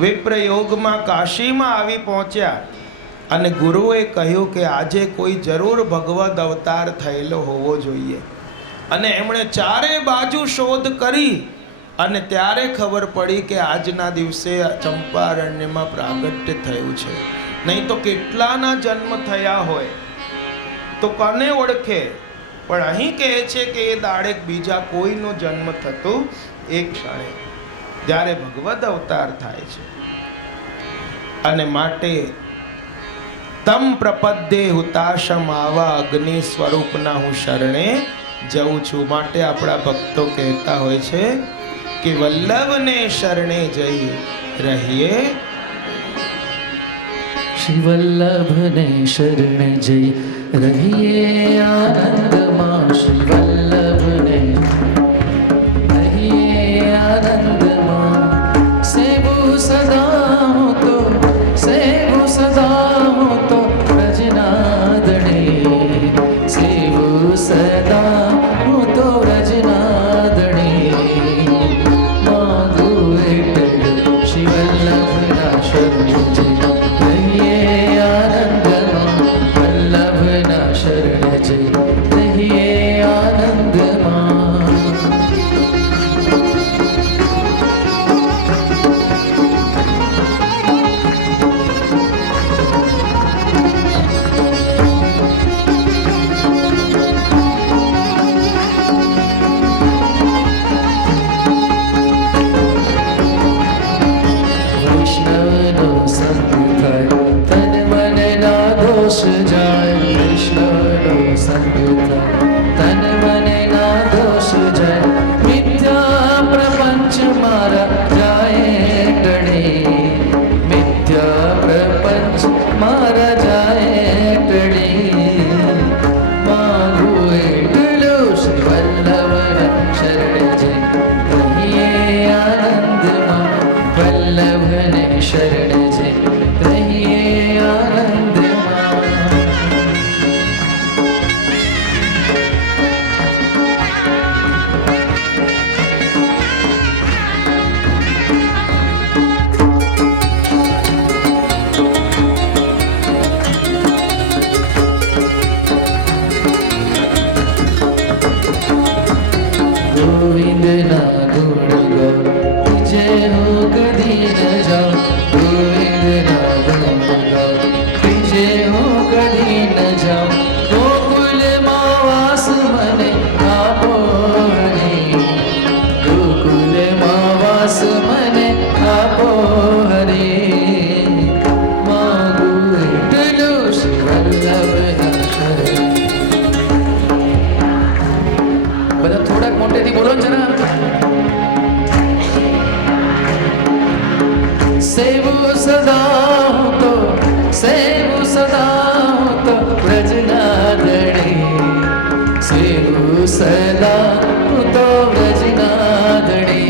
વિપ્રયોગમાં કાશીમાં આવી પહોંચ્યા અને ગુરુએ કહ્યું કે આજે કોઈ જરૂર ભગવદ અવતાર થયેલો હોવો જોઈએ. અને એમણે ચારે બાજુ શોધ કરી અને ત્યારે ખબર પડી કે આજના દિવસે ચંપારણ્યમાં પ્રાગટ્ય થયું છે. નહીં તો કેટલાના જન્મ થયા હોય તો કોને ઓળખે? પણ અહીં કહે છે કે એ દાડે બીજા કોઈનો જન્મ થતો એક ક્ષણે જ્યારે ભગવદ અવતાર થાય છે. અને માટે તમ પ્રપદ્યે હુતાશમ આવા અગ્નિ સ્વરૂપના હું શરણે જઉં છું. માટે આપણા ભક્તો કહેતા હોય છે કે વલ્લભને શરણે જઈ રહીએ. શ્રી વલ્લભને શરણે જઈ રહીએ આનંદમાં. શ્રી વલ્લભને રહીએ આનંદમાં. સેવું સદા હું તો, સેવું સદા હું તો વ્રજનાદણે. સેવું સદા હું તો વ્રજનાદણે. માંગુ એટલું શ્રી વલ્લભના શરણે જઈ રહીએ આનંદમાં. વલ્લભના શરણે જઈ રહીએ આનંદમાં. વૈષ્ણવનો સંગ થાય તન મનના દોષ જાય. વૈષ્ણવનો સંગ થાય તન મનના દોષ જાય. મિથ્યા પ્રપંચ મારા જાય ટળે. મિથ્યા પ્રપંચ મારા જાય ટળે. મારું એટલું શ્રી વલ્લભના શરણે જઈ રહીએ આનંદમાં. વલ્લભને શરણે જઈ રહીએ આનંદમાં. ગોવિંદના ગુણ ગાઓ જય હો કદી ન જાઓ. ગોવિંદના ગુણ ગાઓ જય હો કદી ન જાઓ. ગોકુલમાં વાસ મને આપો હરે. ગોકુલમાં વાસ મને આપો હરે. માંગુ એટલું શ્રી વલ્લભના શરણે. બધા થોડાક મોટેથી બોલો ને જરા. સેવું સદા હું તો, સેવું સદા હું તો વ્રજનાદણે. સેવું સદા હું તો વ્રજનાદણે.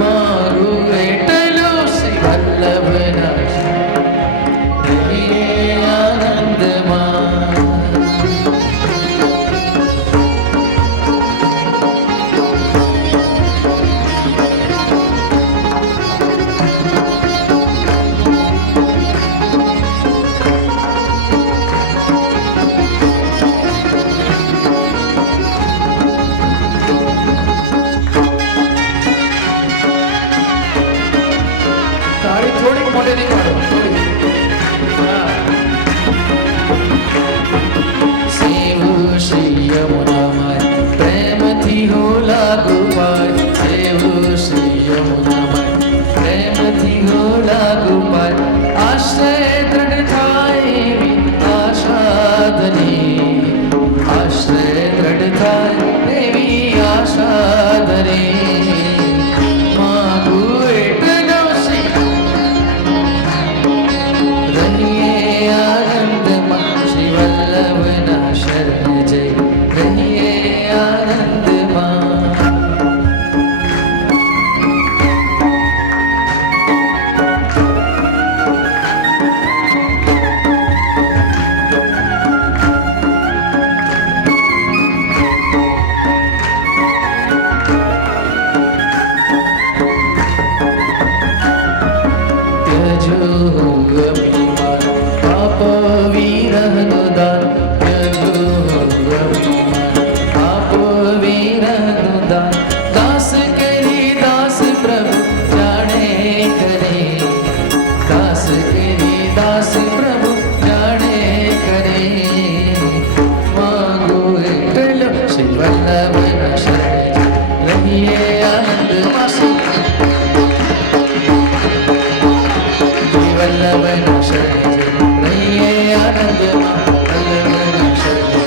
મારું એટલું શ્રી વલ્લભના રહીએ આનંદમાં. તાળી થોડીક મોટેથી પાડો, થોડીક. હા. સેવું શ્રી યમુનામાય પ્રેમથી હું લાગુ પાય. સેવું શ્રી યમુનામાય પ્રેમથી હું લાગુ પાય. આશ્રય દ્રઢ થાય એવી આશા ધરી. આશ્રય દ્રઢ થાય એવી આશા ધરી. માંગુ એટલું શ્રી રહીએ આનંદમાં. શ્રી વલ્લભના શરણે જઈ રહીએ આનંદમાં. વલ્લભના શરણે રહીએ આનંદમાં શ્રી વલ્લભના શરણે રહીએ આનંદમાં વલ્લભના શરણે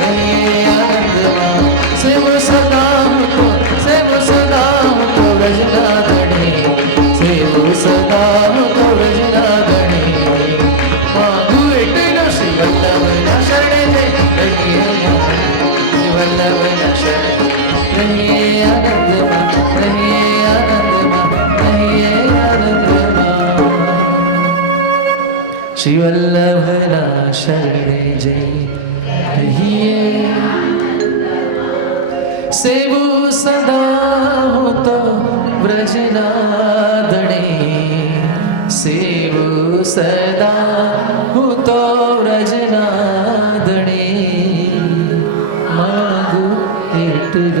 રહીએ આનંદમાં સેવ સદા હું તો વ્રજના ધણે સેવ સદા હું તો વ્રજના ધણે માંગુ એટલો શ્રી વલ્લભના શરણે રહીએ શ્રી વલ્લભના શરણે રહીએ આનંદમાં રહીએ આનંદમાં રહીએ આનંદમાં શ્રી વલ્લભના શરણે જઈ રહીએ સેવું સદા હું તો વ્રજના ધણે સેવું સદા હું તો વ્રજના ધણે માંગુ એટલું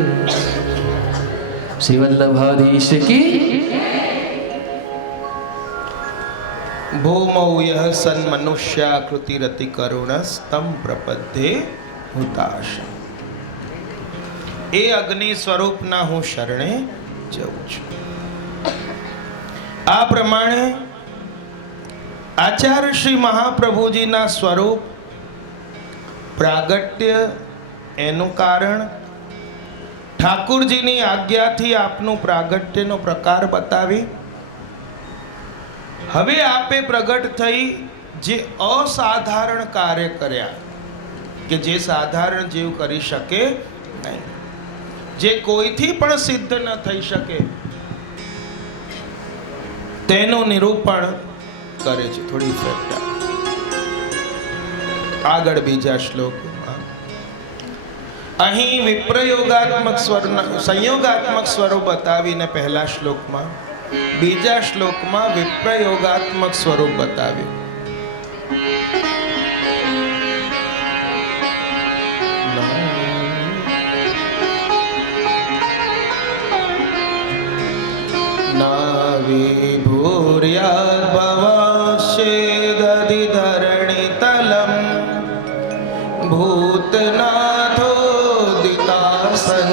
શ્રી વલ્લભાધીશ કી ભૂમૌ યહ સન મનુષ્યાકૃતિરતિ કરુણસ્તમ પ્રપદ્યે હુતાશ. એ અગ્નિ સ્વરૂપના હું શરણે જઉં છું. આ પ્રમાણે આચાર્ય શ્રી મહાપ્રભુજીના સ્વરૂપ પ્રાગટ્ય, એનું કારણ, ઠાકુરજીની આજ્ઞાથી આપનું પ્રાગટ્યનો પ્રકાર બતાવી હવે આપે પ્રગટ થઈ જે અસાધારણ કાર્ય કર્યા કે જે સાધારણ જીવ કરી શકે નહીં, જે કોઈથી પણ સિદ્ધ ન થઈ શકે તેનું નિરૂપણ કરે છે. થોડી ઇફેક્ટ આગળ બીજા શ્લોકમાં અહીં વિપ્રયોગાત્મક સંયોગાત્મક સ્વરૂપ બતાવીને પહેલા શ્લોકમાં, બીજા શ્લોકમાં વિપ્રયોગાત્મક સ્વરૂપ બતાવ્યું. भवाशेदधिधरणितलं भूतनाथोदितासन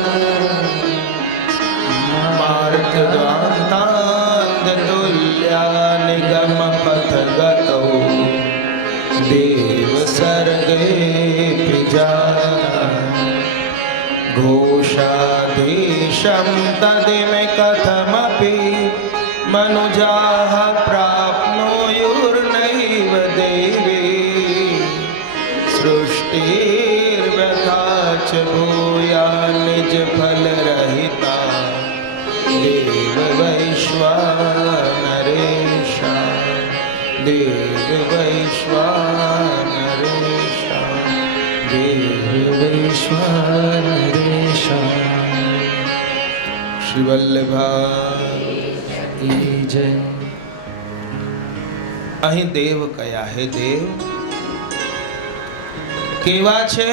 मार्गदान्तान्दतुल्या निगमपथगतौ देवसर्गेऽपि जाता घोषाधीशं तदिमे कथमपि मनुजाः प्राप्नुयुर्नैव देवी सृष्टिर्व्यथा च भूया निजफलरहिता देव वैश्वानरेशा देव वैश्वानरेशा देव वैश्वानरेशा. શ્રી વલ્લભા જય. અહીં દેવ કયા? હે દેવ કેવા છે?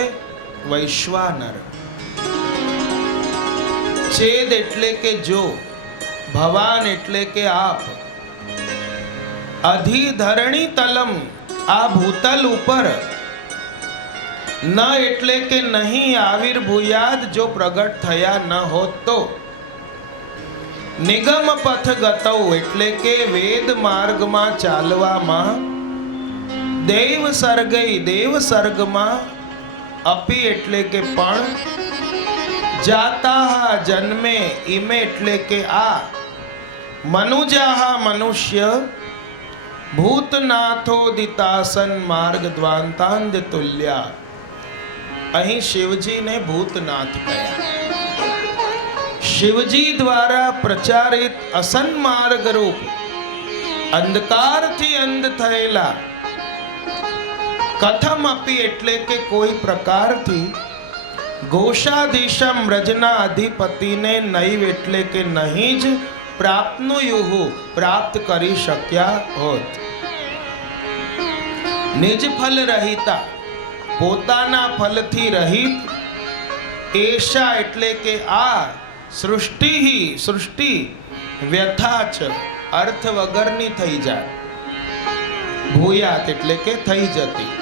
વૈશ્વાનર. ચેદ એટલે કે જો, ભવાન એટલે કે આપ, અધિધરણી તલમ આ ભૂતલ ઉપર, ન એટલે કે નહીં આવિર્ભૂયાદ જો પ્રગટ થયા ન હોત તો, નિગમ પથ ગતૌ એટલે કે વેદ માર્ગમાં ચાલવામાં, દેવ સર્ગઈ દેવ સર્ગમાં, અપી એટલે કે પણ, જાતા જન્મે, ઇમે એટલે કે આ, મનુજાહા મનુષ્ય, ભૂતનાથોદિતાસન માર્ગ દ્વાંતાંદ તુલ્યા. અહીં શિવજીને ભૂતનાથ કહ્યા. શિવજી દ્વારા પ્રચારિત અસન્માર્ગ રૂપ અંધકારથી અંધ થયેલા, કથમ અપી એટલે કે કોઈ પ્રકારથી, ઘોષાધીશમ વ્રજના અધિપતિને નૈવ એટલે કે નહીં જ, પ્રાપ્નુયુહુ પ્રાપ્ત કરી શક્યા હોત. નિજ ફલ રહિતા પોતાના ફલથી રહિત, એશા એટલે કે આ, સૃષ્ટિ વ્યથા છે અર્થ વગરની થઈ જાય, ભૂયાત એટલે કે થઈ જતી.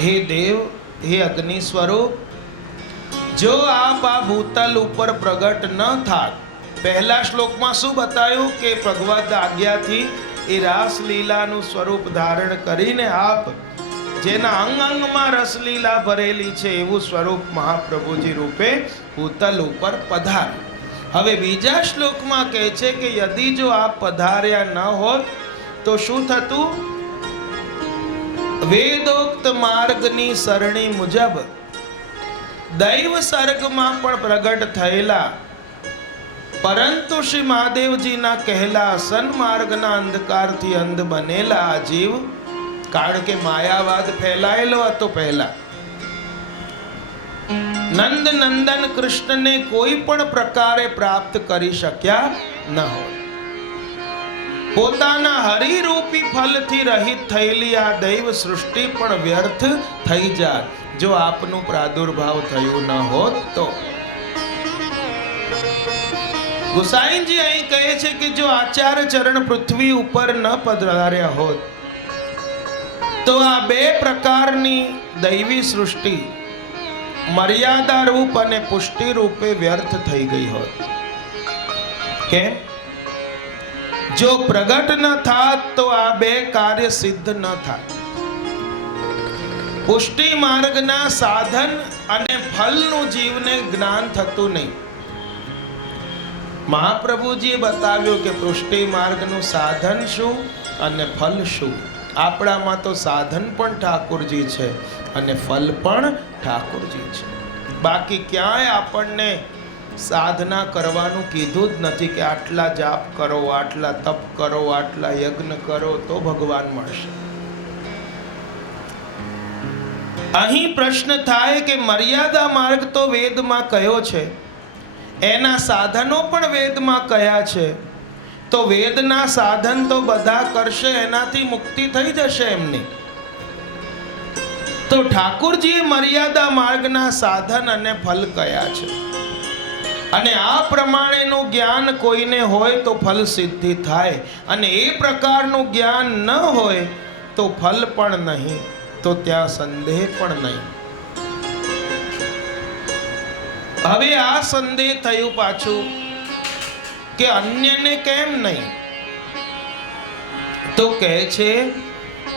હે દેવ, હે અગ્નિ સ્વરૂપ, જો આપ આ ભૂતલ ઉપર પ્રગટ ન થાત, પહેલા શ્લોકમાં શું બતાવ્યું કે ભગવદ આજ્ઞાથી એ રાસલીલાનું સ્વરૂપ ધારણ કરીને આપ જેના અંગ અંગમાં રસલીલા ભરેલી છે એવું સ્વરૂપ મહાપ્રભુજી રૂપે ભૂતલ ઉપર પધાર. હવે બીજા શ્લોકમાં કહે છે કે યદિ જો આપ પધાર્યા ન હોત તો શું થતું? વેદોક્ત માર્ગની સરણી મુજબ દૈવ સર્ગમાં પણ પ્રગટ થયેલા પરંતુ શ્રી મહાદેવજીના કહેલા સન્માર્ગના અંધકારથી અંધ બનેલા આ જીવ, કારણ કે માયાવાદ ફેલાયેલો હતો પહેલા, નંદ નંદન કૃષ્ણને કોઈ પણ પ્રકારે પ્રાપ્ત કરી શક્યા ન હોય. પોતાના હરિરૂપી ફલથી રહિત થયેલી આ દૈવ સૃષ્ટિ પણ વ્યર્થ થઈ જાય જો આપનું પ્રાદુર્ભાવ થયું ન હોત તો. ગુસાઈજી અહીં કહે છે કે જો આચાર્ય ચરણ પૃથ્વી ઉપર ન પધાર્યા હોત તો આ બે પ્રકારની દૈવી સૃષ્ટિ મર્યાદા રૂપ અને પુષ્ટિ રૂપે વ્યર્થ થઈ ગઈ હોત. કેમ? જો પ્રગટ ન થાત તો આ બે કાર્ય સિદ્ધ ન થાય. પુષ્ટિ માર્ગના સાધન અને ફલનું જીવને જ્ઞાન થતું નહીં. મહાપ્રભુજીએ બતાવ્યું કે પુષ્ટિ માર્ગનું સાધન શું અને ફલ શું. આપણામાં તો સાધન પણ ઠાકોરજી છે અને ફલ પણ ઠાકોરજી છે. બાકી ક્યાંય આપણને સાધના કરવાનું કીધું જ નથી કે આટલા જાપ કરો, આટલા તપ કરો, આટલા યજ્ઞ કરો તો ભગવાન મળશે. અહીં પ્રશ્ન થાય કે મર્યાદા માર્ગ તો વેદમાં કયો છે, એના સાધનો પણ વેદમાં કયા છે, તો વેદના સાધન તો બધા કરશે, એનાથી મુક્તિ થઈ જશે એમની. તો ઠાકોરજીએ મર્યાદા માર્ગના સાધન અને ફલ કયા છે, અને આ પ્રમાણેનું જ્ઞાન કોઈને હોય તો ફલ સિદ્ધિ થાય, અને એ પ્રકારનું જ્ઞાન ન હોય તો ફલ પણ નહીં, તો ત્યાં સંદેહ પણ નહીં. હવે આ સંદેહ થયું પાછું કે અન્યને કેમ નહીં? તો કહે છે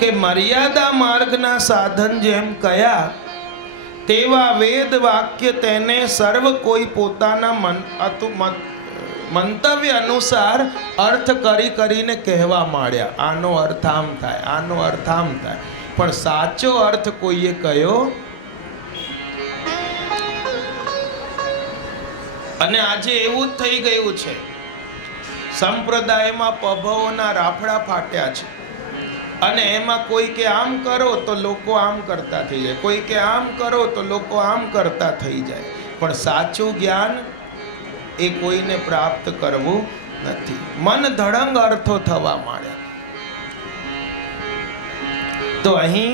કે મર્યાદા માર્ગના સાધન જેમ કયા તેવા વેદ વાક્ય તેને સર્વ કોઈ પોતાના મંતવ્ય અનુસાર અર્થ કરીને કહેવા માંડ્યા. આનો અર્થ આમ થાય, આનો અર્થ આમ થાય, પણ સાચો અર્થ કોઈએ કહ્યો. અને આજે એવું જ થઈ ગયું છે. સંપ્રદાયમાં પભવોના રાફડા ફાટ્યા છે, અને એમાં કોઈ કે આમ કરો તો લોકો આમ કરતા થઈ જાય, કોઈ કે આમ કરો તો લોકો આમ કરતા થઈ જાય, પણ સાચું જ્ઞાન એ કોઈને પ્રાપ્ત કરવું નથી. મન ધડંગ અર્થો થવા માંડ્યા. તો અહીં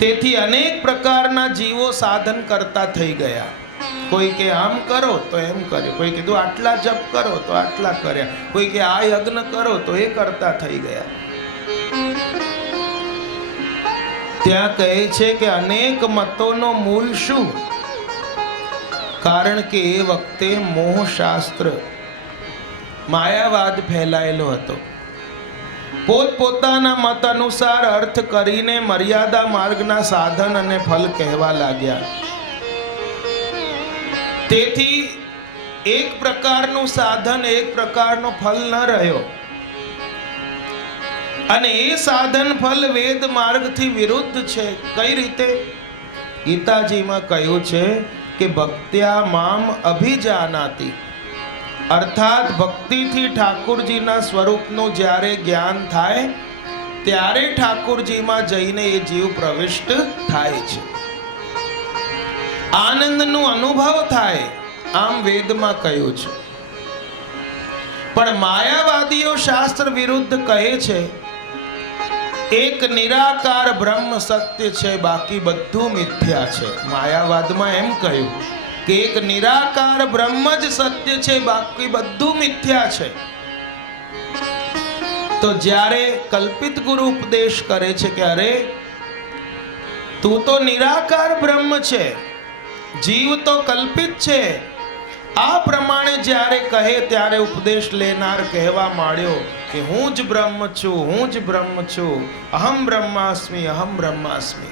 તેથી અનેક પ્રકારના જીવો સાધન કરતા થઈ ગયા. કોઈ કે આમ કરો તો એમ કર્યું, કોઈ કીધું આટલા જપ કરો તો આટલા કર્યા, કોઈ કે આ યજ્ઞ કરો તો એ કરતા થઈ ગયા. ત્યાં કહે છે કે અનેક મતોનો મૂળ શું? કારણ કે એ વખતે મોહ શાસ્ત્ર માયાવાદ ફેલાયેલો હતો. પોતપોતાના મત અનુસાર અર્થ કરીને મર્યાદા માર્ગના સાધન અને ફલ કહેવા લાગ્યા. તેથી એક પ્રકારનું સાધન એક પ્રકારનો ફલ ન રહ્યો, અને એ સાધન ફલ વેદ માર્ગથી વિરુદ્ધ છે. કઈ રીતે? ગીતાજીમાં કહ્યું છે કે ભક્ત્યા મામ અભિજાનાતિ, અર્થાત ભક્તિથી ઠાકોરજીના સ્વરૂપનું જ્યારે જ્ઞાન થાય ત્યારે ઠાકોરજીમાં જઈને એ જીવ પ્રવિષ્ટ થાય છે, આનંદનો અનુભવ થાય, આમ વેદમાં કહ્યું છે. પણ માયાવાદીઓ શાસ્ત્ર વિરુદ્ધ કહે છે એક નિરાકાર બ્રહ્મ સત્ય છે, બાકી બધું મિથ્યા છે. માયાવાદમાં એમ કહ્યું કે એક નિરાકાર બ્રહ્મ જ સત્ય છે, બાકી બધું મિથ્યા છે. તો જ્યારે કલ્પિત ગુરુ ઉપદેશ કરે છે કે અરે તું તો નિરાકાર બ્રહ્મ છે, જીવ તો કલ્પિત છે. આ પ્રમાણે જ્યારે કહે ત્યારે ઉપદેશ લેનાર કહેવા માંડ્યો કે હું જ બ્રહ્મ છું, હું જ બ્રહ્મ છું, અહમ બ્રહ્માસ્મિ, અહમ બ્રહ્માસ્મિ.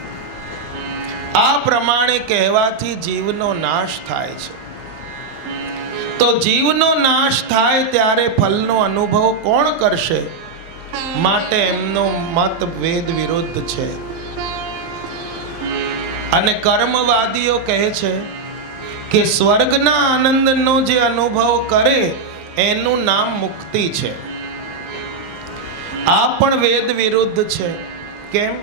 આ પ્રમાણે કહેવાથી જીવનો નાશ થાય છે. તો જીવનો નાશ થાય ત્યારે ફલનો અનુભવ કોણ કરશે? માટે એમનો મત વેદ વિરુદ્ધ છે. અને કર્મવાદીઓ કહે છે કે સ્વર્ગના આનંદનો જે અનુભવ કરે એનું નામ મુક્તિ છે. આ પણ વેદ વિરુદ્ધ છે. કેમ?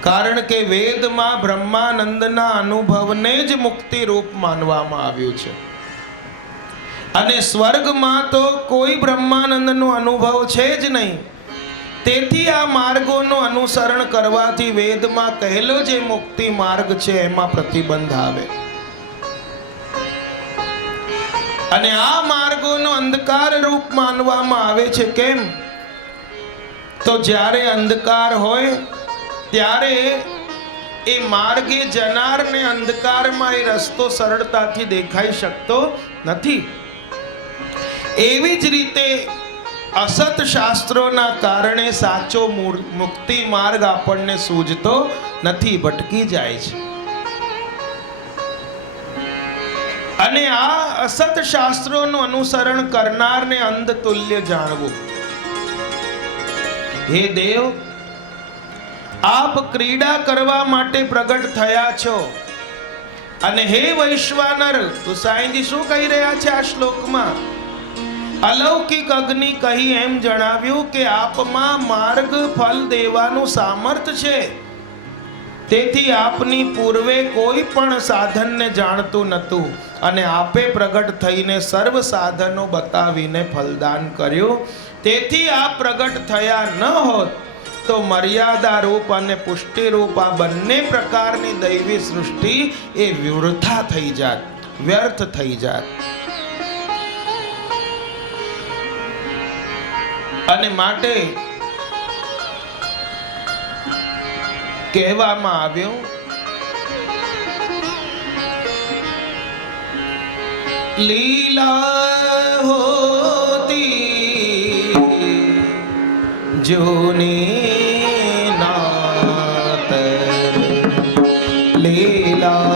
કારણ કે વેદમાં બ્રહ્માનંદના અનુભવને જ મુક્તિ રૂપ માનવામાં આવ્યું છે. અને સ્વર્ગમાં તો કોઈ બ્રહ્માનંદનો અનુભવ છે જ નહીં. તેથી આ માર્ગોનું અનુસરણ કરવાથી વેદમાં કહેલો જે મુક્તિ માર્ગ છે એમાં પ્રતિબંધ આવે. અને આ માર્ગોનો અંધકાર રૂપ માનવામાં આવે છે. કેમ? તો જ્યારે અંધકાર હોય ત્યારે એ માર્ગે જનારને અંધકારમાં એ રસ્તો સરળતાથી દેખાઈ શકતો નથી. એવી જ રીતે અસત શાસ્ત્રોના કારણે સાચો મુક્તિ માર્ગ આપણને સૂઝતો નથી, ભટકી જાય છે. અને આ અસત શાસ્ત્રોનું અનુસરણ કરનારને અંધ તુલ્ય જાણવું. હે દેવ, આપ ક્રીડા કરવા માટે પ્રગટ થયા છો. અને હે વૈશ્વાનર, ગુસાઈજી શું કહી રહ્યા છે આ શ્લોકમાં? અલૌકિક અગ્નિ કહી એમ જણાવ્યું કે આપમાં માર્ગ ફલ દેવાનું સામર્થ્ય છે. તેથી આપની પૂર્વે કોઈ પણ સાધનને જાણતું નહોતું અને આપે પ્રગટ થઈને સર્વ સાધનો બતાવીને ફલદાન કર્યું. તેથી આપ પ્રગટ થયા ન હોત તો મર્યાદા રૂપ અને પુષ્ટિ રૂપ આ બંને પ્રકારની દૈવી સૃષ્ટિ એ વૃથા થઈ જાત, વ્યર્થ થઈ જાત. અને માટે કહેવામાં આવ્યું લીલા હોતી જોની નાત, લીલા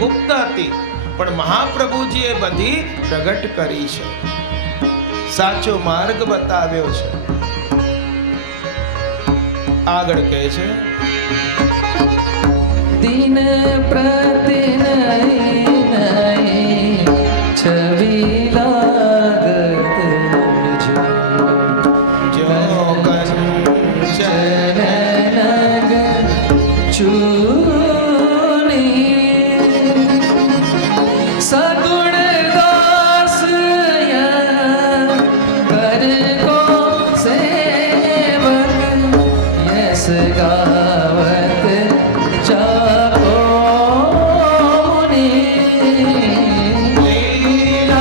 ગુપ્ત હતી પણ મહાપ્રભુજીએ બધી પ્રગટ કરી છે. સાચો માર્ગ બતાવ્યો છે. આગળ કહે છે દિન પ્રતિન છવી લાગત જો કંચન નગ ચૂ सगुण दास कर को सेवक यस गावत जाओ लीला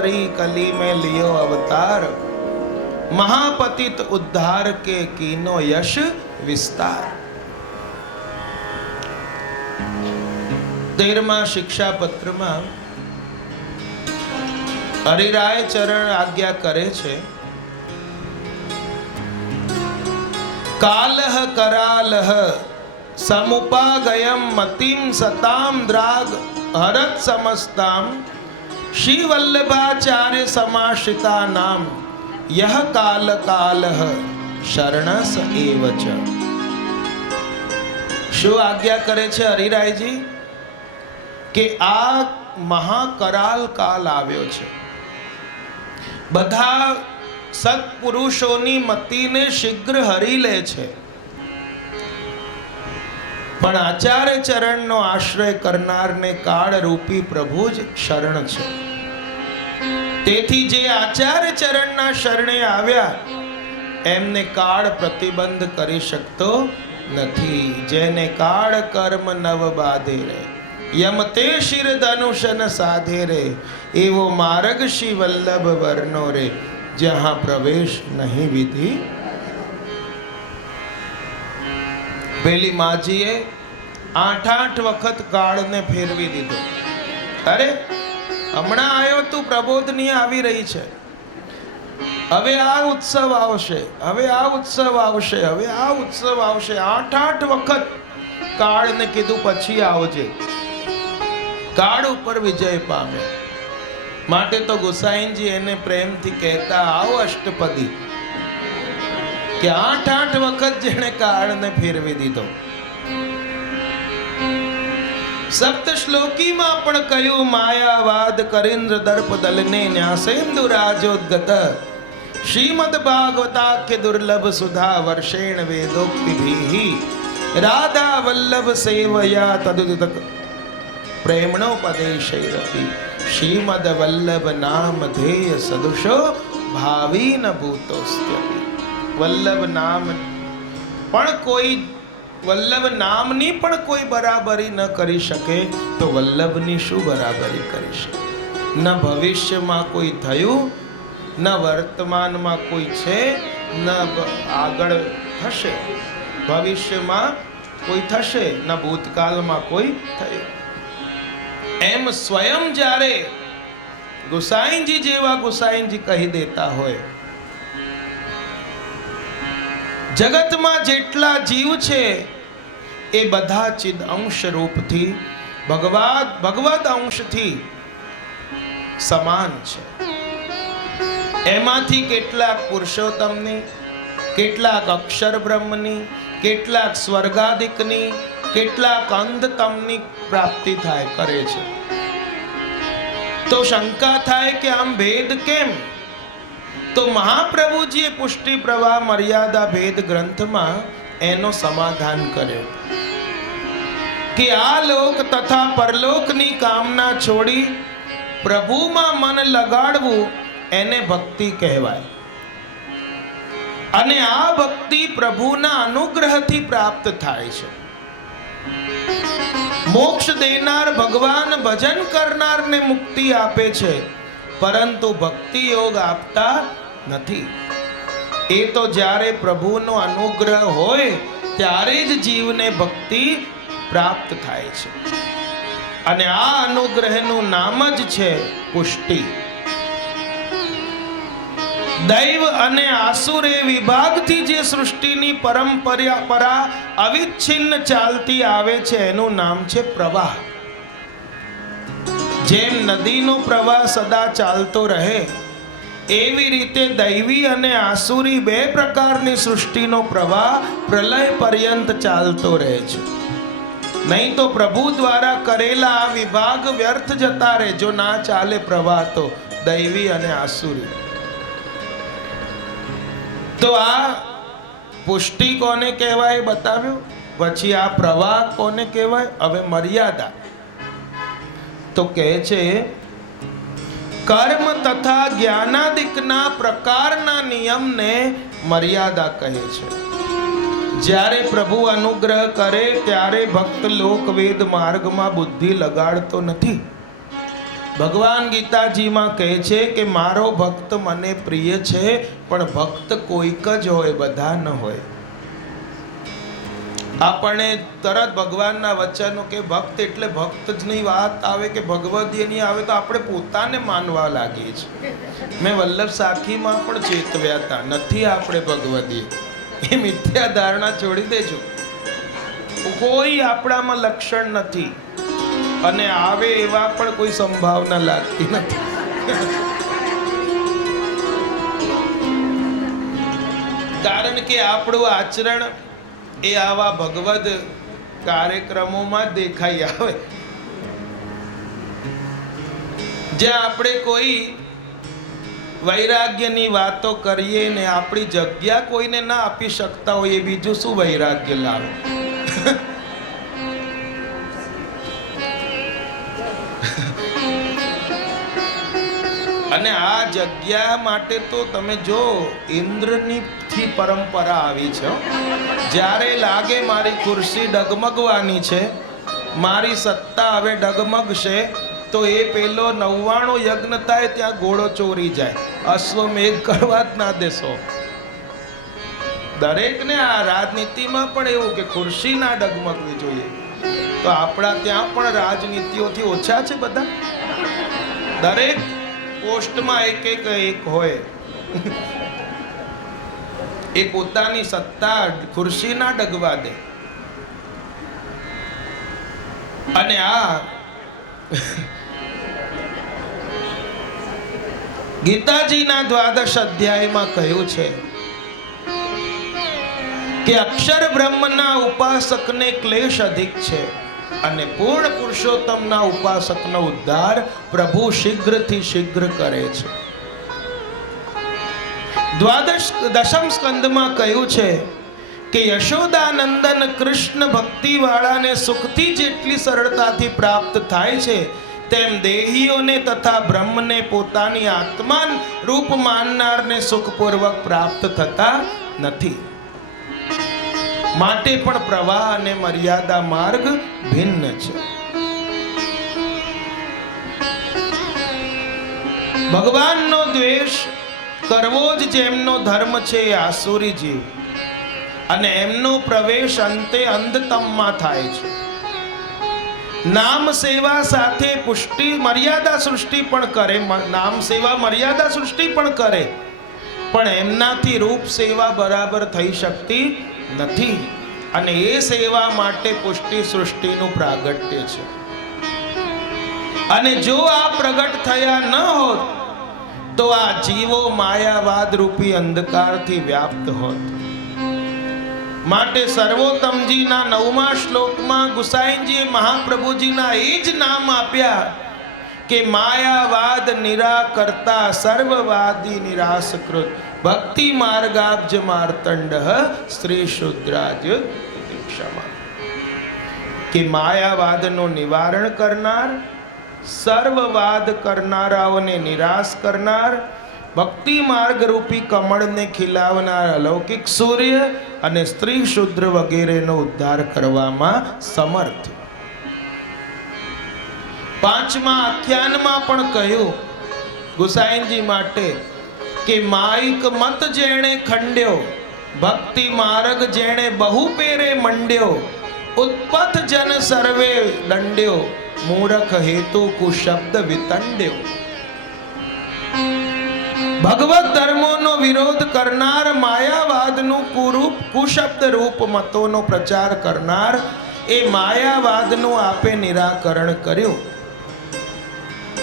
करी कली में लियो अवतार, महापतित उद्धार के कीनो यश विस्तार। 13મા શિક્ષાપત્ર માં હરિરાય ચરણ આજ્ઞા કરે છે, કાલહ કરાલહ समुपागयम मतिम सताम द्राग हरत समस्ताम श्री वल्लभाचार्य समाश्रिता नाम यह काल कालह शरणस एवच। शो आज्ञा करे छे हरिरायजी के आ महाकराल काल आव्यो छे, बधा सत्पुरुषोनी मतीने शीघ्र हरी ले छे, पण आचार्य चरण नो आश्रय करनार ने काળ રૂપી પ્રભુ જ શરણ છે। તેથી જે આચાર્ય ચરણના શરણે આવ્યા એમને કાળ પ્રતિબંધ કરી શકતો નથી। જેને કાળ કર્મ નવ બાધે રે, યમતે શિર ધનુષન સાધે રે, એવો માર્ગ શ્રી વલ્લભ વર્ણો રે, જहाँ પ્રવેશ નહીં વિધિ। પેલી માજીએ 8 વખત કાળને ફેરવી દીધો। અરે હમણાં આવ્યો તું પ્રબોધની આવી રહી છે, હવે આ ઉત્સવ આવશે, હવે આ ઉત્સવ આવશે, હવે આ ઉત્સવ આવશે। 8 વખત કાળને કીધું પછી આવજે, કાળ ઉપર વિજય પામે। માટે તો ગુસાઈનજી એને પ્રેમથી કહેતા આવો અષ્ટપદી કે 8 વખત જેણે કાળને ફેરવી દીધો। સપ્ત શ્લોકીમાં પણ કહ્યું, માયાવાદ કરીન્દ્ર દર્પ દલને ન્યાસેન્દુ રાજોદ્ગત, શ્રીમદ ભાગવતાખ્ય દુર્લભ સુધા વર્ષેણ વેદોક્તિભિઃ, રાધા વલ્લભ સેવયા તદુદિત પ્રેમણોપદેશૈરપી, શ્રીમદ વલ્લભ નામ ધેય સદુષો ભાવી ન ભૂતોસ્ત્યપી। વલ્લભ નામ પણ કોઈ, વલ્લભ નામની પણ કોઈ બરાબરી ન કરી શકે તો વલ્લભની શું બરાબરી કરી શકે? ન ભવિષ્યમાં કોઈ થયું, ન વર્તમાનમાં કોઈ છે, ન આગળ થશે। ભવિષ્યમાં કોઈ થશે, ન ભૂતકાળમાં કોઈ થયું। એમ સ્વયં જ્યારે ગુસાઈનજી જેવા ગુસાઈનજી કહી દેતા હોય, જગતમાં જેટલા જીવ છે એ બધા ચિદ અંશ રૂપથી ભગવદ અંશથી સમાન છે। એમાંથી કેટલાક પુરુષોત્તમની, કેટલાક અક્ષર બ્રહ્મની, કેટલાક સ્વર્ગાદિકની, કેટલાક અંધતમની પ્રાપ્તિ થાય કરે છે। તો શંકા થાય કે આમ ભેદ કેમ? તો મહાપ્રભુજીએ પુષ્ટિ પ્રવાહ મર્યાદા ભેદ ગ્રંથમાં એનો સમાધાન કર્યો કે આ લોક તથા પરલોકની કામના છોડી પ્રભુમાં મન લગાડવું એને ભક્તિ કહેવાય। અને આ ભક્તિ પ્રભુના અનુગ્રહથી પ્રાપ્ત થાય છે। મોક્ષ દેનાર ભગવાન ભજન કરનારને મુક્તિ આપે છે, પરંતુ ભક્તિ યોગ આપતા નથી। એ તો જ્યારે પ્રભુનો અનુગ્રહ હોય ત્યારે જ જીવને ભક્તિ પ્રાપ્ત થાય છે। અને આ અનુગ્રહનું નામ જ છે પુષ્ટિ। દૈવ અને આસુરે વિભાગથી જે સૃષ્ટિની પરંપરા અવિચ્છિન્ન ચાલતી આવે છે એનું નામ છે પ્રવાહ। જેમ નદીનો પ્રવાહ સદા ચાલતો રહે, એવી રીતે દૈવી અને આસુરી બે પ્રકારની સૃષ્ટિનો પ્રવાહ પ્રલય પર્યંત ચાલતો રહે છે। નહીં તો પ્રભુ દ્વારા કરેલા આ વિભાગ વ્યર્થ જતા રહે જો ના ચાલે પ્રવાહ તો દૈવી અને આસુરી। તો આ પુષ્ટિ કોને કહેવાય બતાવ્યું, પછી આ પ્રવાહ કોને કહેવાય? હવે મર્યાદા તો કહે છે, કર્મ તથા જ્ઞાનાદિકના પ્રકારના નિયમને મર્યાદા કહે છે। જ્યારે પ્રભુ અનુગ્રહ કરે ત્યારે ભક્ત લોકવેદ માર્ગમાં બુદ્ધિ લગાડતો નથી। ભગવાન ગીતાજીમાં કહે છે કે મારો ભક્ત મને પ્રિય છે, પણ ભક્ત કોઈક જ હોય, બધા ન હોય. આપણને તરત ભગવાનના વચનો કે ભક્ત એટલે ભક્ત જ નહીં વાત આવે કે ભગવદીયની આવે તો આપણે પોતાને માનવા લાગીએ છીએ. મેં વલ્લભ સાખીમાં પણ ચેતવ્યા હતા, નથી આપણે ભગવદીય. એ મિથ્યા ધારણા છોડી દેજો. કોઈ આપણામાં લક્ષણ નથી અને આવે એવા પણ કોઈ સંભાવના લાગતી નથી. કારણ કે આપણું આચરણ એ આવા ભગવદ કાર્યક્રમોમાં દેખાઈ આવે, જ્યાં આપણે કોઈ વૈરાગ્યની વાતો કરીએ ને આપણી જગ્યા કોઈને ના આપી શકતા હોય, એ બીજું શું વૈરાગ્ય લાવે? અને આ જગ્યા માટે તો તમે જો ઇન્દ્રની થી પરંપરા આવી છે. જ્યારે લાગે મારી ખુરશી ડગમગવાની છે, મારી સત્તા હવે ડગમગશે, તો એ પેલો 99 યજ્ઞ થાય ત્યાં ઘોડો ચોરી જાય, અશ્વમેઘ કરવા જ ના દેશો. દરેકને આ રાજનીતિમાં પણ એવું કે ખુરશી ના ડગમગવી જોઈએ. તો આપણા ત્યાં પણ રાજનીતિઓથી ઓછા છે બધા. દરેક પોસ્ટમાં એક હોય. એ પોતાની સત્તા ખુરશી ના ડગવા દે. અને આ ગીતાજીના 12 અધ્યાયમાં કહ્યું છે કે અક્ષર બ્રહ્મના ઉપાસકને ક્લેશ અધિક છે અને પૂર્ણ પુરુષોત્તમના ઉપાસકનો ઉદ્ધાર પ્રભુ શીઘ્રથી શીઘ્ર કરે છે. દશમ સ્કંદમાં કહ્યું છે કે યશોદાનંદન કૃષ્ણ ભક્તિ વાળાને સુખથી જેટલી સરળતાથી પ્રાપ્ત થાય છે, તેમ દેહીઓને તથા બ્રહ્મને પોતાની આત્માન રૂપ માનનારને સુખપૂર્વક પ્રાપ્ત થતા નથી. માટે પણ પ્રવાહ અને મર્યાદા માર્ગ ભિન્ન છે. ભગવાનનો દ્વેષ કરવો જ જેમનો ધર્મ છે એ આસુરી જીવ, અને એમનો પ્રવેશ અંતે અંધતમમાં થાય છે. નામ સેવા સાથે પુષ્ટિ મર્યાદા સૃષ્ટિ પણ કરે, નામ સેવા મર્યાદા સૃષ્ટિ પણ કરે, પણ એમનાથી રૂપ સેવા બરાબર થઈ શકતી નથી. અને એ સેવા માટે પુષ્ટિ સૃષ્ટિનું પ્રાગટ્ય છે. અને જો આ પ્રગટ થયા ન હોત તો આ જીવો માયાવાદ રૂપી અંધકારથી વ્યાપ્ત હોત. માટે સર્વોત્તમજીના 9મા શ્લોકમાં ગુસાઈજીએ મહાપ્રભુજીના એ જ નામ આપ્યા કે માયાવાદ નિરાકર્તા સર્વવાદી નિરાશકૃત ભક્તિ માર્ગાબ્જ માર્તંડ શ્રી શુદ્રાજ ક્ષમા. કે માયાવાદનું નિવારણ કરનાર, સર્વવાદ કરનારાઓને નિરાશ કરનાર, ભક્તિ માર્ગ રૂપી કમળને ખીલાવનાર અલૌકિક સૂર્ય અને સ્ત્રી શુદ્ર વગેરેનો ઉદ્ધાર કરવામાં સમર્થ. 5મા આખ્યાનમાં પણ કહ્યું ગુસાઈજી માટે કે માઈક મત જેણે ખંડ્યો, ભક્તિ માર્ગ જેણે બહુ પેરે મંડ્યો, ઉત્પથ જન સર્વે દંડ્યો, મૂરખ હેતુ કુશબ્દ વિતંડ્યો. ભગવત ધર્મોનો વિરોધ કરનાર, માયાવાદનું કુરૂપ કુશબ્દ રૂપ મતોનો પ્રચાર કરનાર, એ માયાવાદનું આપે નિરાકરણ કર્યું.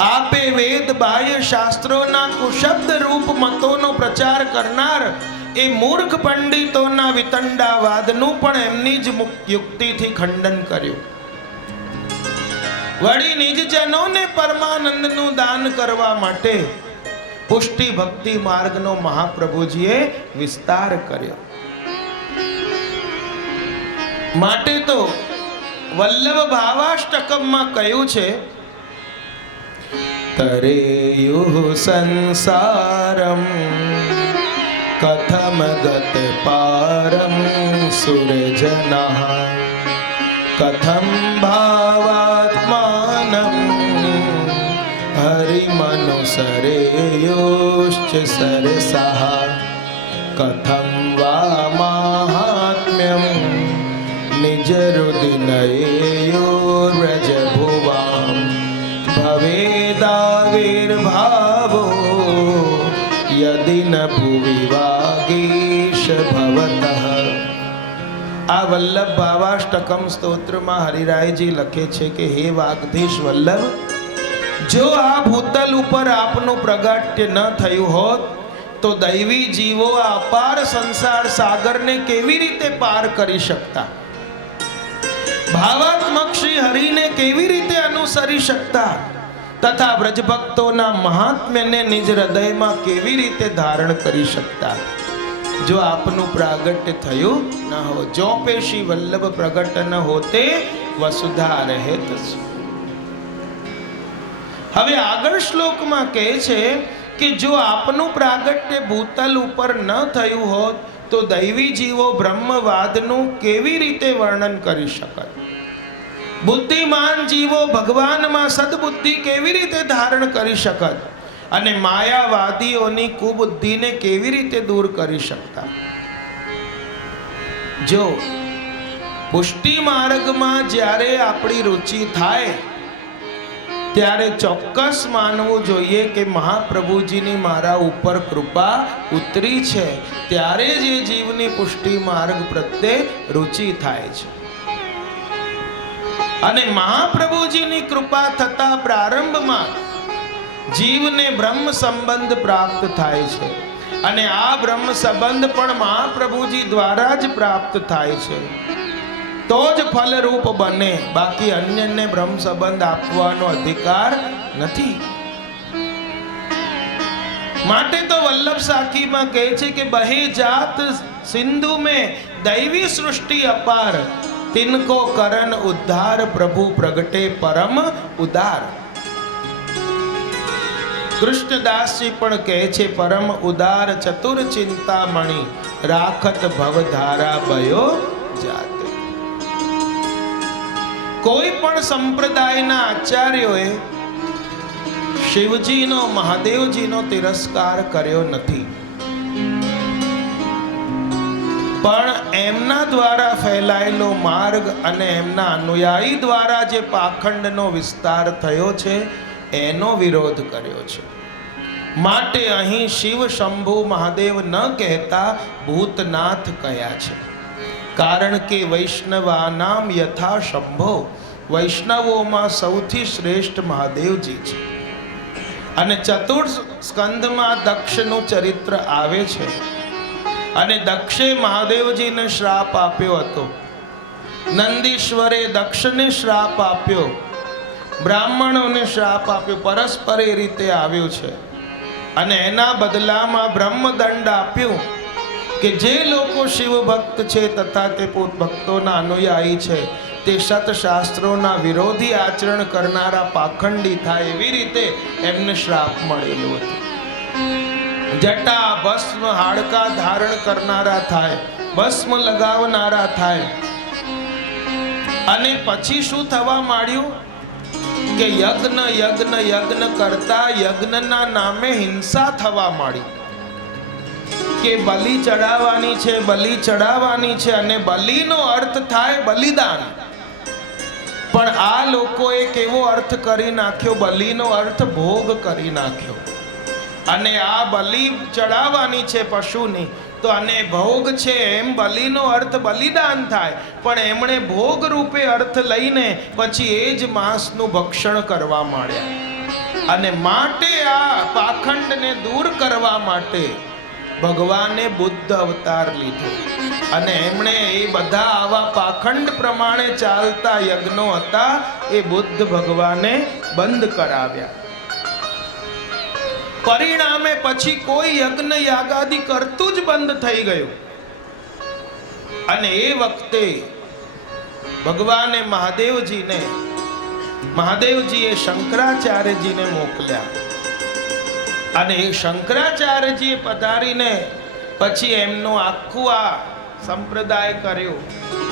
આપે વેદ બાહ્ય શાસ્ત્રોના કુશબ્દ રૂપ મતોનો પ્રચાર કરનાર, એ મૂર્ખ પંડિતોના વિતંડાવાદનું પણ એમની જ યુક્તિથી ખંડન કર્યું. વળી નિજજનોને પરમાનંદનું દાન કરવા માટે પુષ્ટિ ભક્તિ માર્ગનો મહાપ્રભુજીએ વિસ્તાર કર્યો. માટે તો વલ્લભ ભાવાષ્ટકમમાં કહ્યું છે, તરેયુઃ સંસારમ કથમ ગત પારમ સુરજનઃ કથમ ભાવાત્માનમ સરેયોશ્ચ સરસઃ કથમ વા માહાત્મ્યમ નિજરુદિનયોર્વ્રજ ભુવામ ભવેદાવિર્ભાવો યદિ ન ભુવિ વાગીશ ભવતઃ. આ વલ્લભ ભાવાષ્ટકમ સ્તોત્રમાં હરિરાયજી લખે છે કે હે વાગધીશ વલ્લભ, જો આ ભૂતલ ઉપર આપનું પ્રગટ્ય ન થયું હોત તો દૈવી જીવો આ અપાર સંસાર સાગરને કેવી રીતે પાર કરી શકતા, ભાવાત્મક શ્રી હરિને કેવી રીતે અનુસરી શકતા, તથા વ્રજભક્તોના મહાત્મ્યને નિજ હૃદયમાં કેવી રીતે ધારણ કરી શકતા, જો આપનું પ્રાગટ્ય થયું ન હો. જો પેશી વલ્લભ પ્રગટ ન હોતે વસુધા રહેત. હવે આગળ શ્લોકમાં કહે છે કે જો આપનું પ્રાગટ્ય ભૂતલ ઉપર ન થયું હોત તો દૈવી જીવો બ્રહ્મવાદનું કેવી રીતે વર્ણન કરી શકત, બુદ્ધિમાન જીવો ભગવાનમાં સદબુદ્ધિ કેવી રીતે ધારણ કરી શકત અને માયાવાદીઓની કુબુદ્ધિને કેવી રીતે દૂર કરી શકતા. જો પુષ્ટિ માર્ગમાં જ્યારે આપણી રુચિ થાય ત્યારે ચોક્કસ માનવું જોઈએ કે મહાપ્રભુજીની મારા ઉપર કૃપા ઉતરી છે, ત્યારે જ એ જીવની પુષ્ટિ માર્ગ પ્રત્યે રુચિ થાય છે. અને મહાપ્રભુજીની કૃપા થતા પ્રારંભમાં જીવને બ્રહ્મ સંબંધ પ્રાપ્ત થાય છે અને આ બ્રહ્મ સંબંધ પણ મહાપ્રભુજી દ્વારા જ પ્રાપ્ત થાય છે, તો જ ફલરૂપ બને. બાકી અન્યને બ્રહ્મ સંબંધ આપવાનો અધિકાર નથી. માટે તો વલ્લભ સાખીમાં કહે છે કે બહે જાત સિંધુ में दैवी सृष्टि अपार तिनको करन उद्धार प्रभु प्रगटे परम उदार. કૃષ્ણદાસજી પણ કહે છે પરમ ઉદાર ચતુર ચિંતામણી રાખત ભવધારા બયો જાતે. કોઈ પણ સંપ્રદાયના આચાર્યોએ શિવજીનો મહાદેવજીનો તિરસ્કાર કર્યો નથી, પણ એમના દ્વારા ફેલાયેલો માર્ગ અને એમના અનુયાયી દ્વારા જે પાખંડનો વિસ્તાર થયો છે એનો વિરોધ કર્યો છે. માટે અહીં શિવ શંભુ મહાદેવ ન કહેતા ભૂતનાથ કહ્યા છે, કારણ કે વૈષ્ણવાનામ યથા શંભો, વૈષ્ણવોમાં સૌથી શ્રેષ્ઠ મહાદેવજી છે. અને ચતુર્થ સ્કંધમાં દક્ષનું ચરિત્ર આવે છે અને દક્ષે મહાદેવજીને શ્રાપ આપ્યો હતો. નંદીશ્વરે દક્ષને શ્રાપ આપ્યો, બ્રાહ્મણોને શ્રાપ આપ્યો, પરસ્પર એ રીતે આવ્યું છે. અને એના બદલામાં બ્રહ્મદંડ આપ્યું કે જે લોકો શિવ ભક્ત છે તથા તે પોત ભક્તોના અનુયાયી છે તે સતશાસ્ત્રોના વિરોધી આચરણ કરનારા પાખંડી થાય, એવી રીતે એમને શ્રાપ મળેલું હતું. જટા ભસ્મ હાડકા ધારણ કરનારા થાય, ભસ્મ લગાવનારા થાય. અને પછી શું થવા માંડ્યું કે યજ્ઞ યજ્ઞ યજ્ઞ કરતા યજ્ઞના નામે હિંસા થવા માંડી કે બલિ ચડાવવાની છે, બલિ ચડાવવાની છે. અને બલિનો અર્થ થાય બલિદાન, પણ આ લોકોએ કેવો અર્થ કરી નાખ્યો, બલિનો અર્થ ભોગ કરી નાખ્યો. અને આ બલિ ચડાવવાની છે પશુની, તો અને ભોગ છે એમ બલિનો અર્થ બલિદાન થાય, પણ એમણે ભોગ રૂપે અર્થ લઈને પછી એ જ માંસનું ભક્ષણ કરવા માંડ્યા. અને માટે આ પાખંડને દૂર કરવા માટે ભગવાને બુદ્ધ અવતાર લીધો અને એમણે એ બધા આવા પાખંડ પ્રમાણે ચાલતા યજ્ઞો હતા એ બુદ્ધ ભગવાને બંધ કરાવ્યા. પરિણામે પછી કોઈ યજ્ઞ યાગાદિ કરતું જ બંધ થઈ ગયું. અને એ વખતે ભગવાને મહાદેવજીએ શંકરાચાર્યજીને મોકલ્યા અને એ શંકરાચાર્યજીએ પધારીને પછી એમનું આખું આ સંપ્રદાય કર્યો.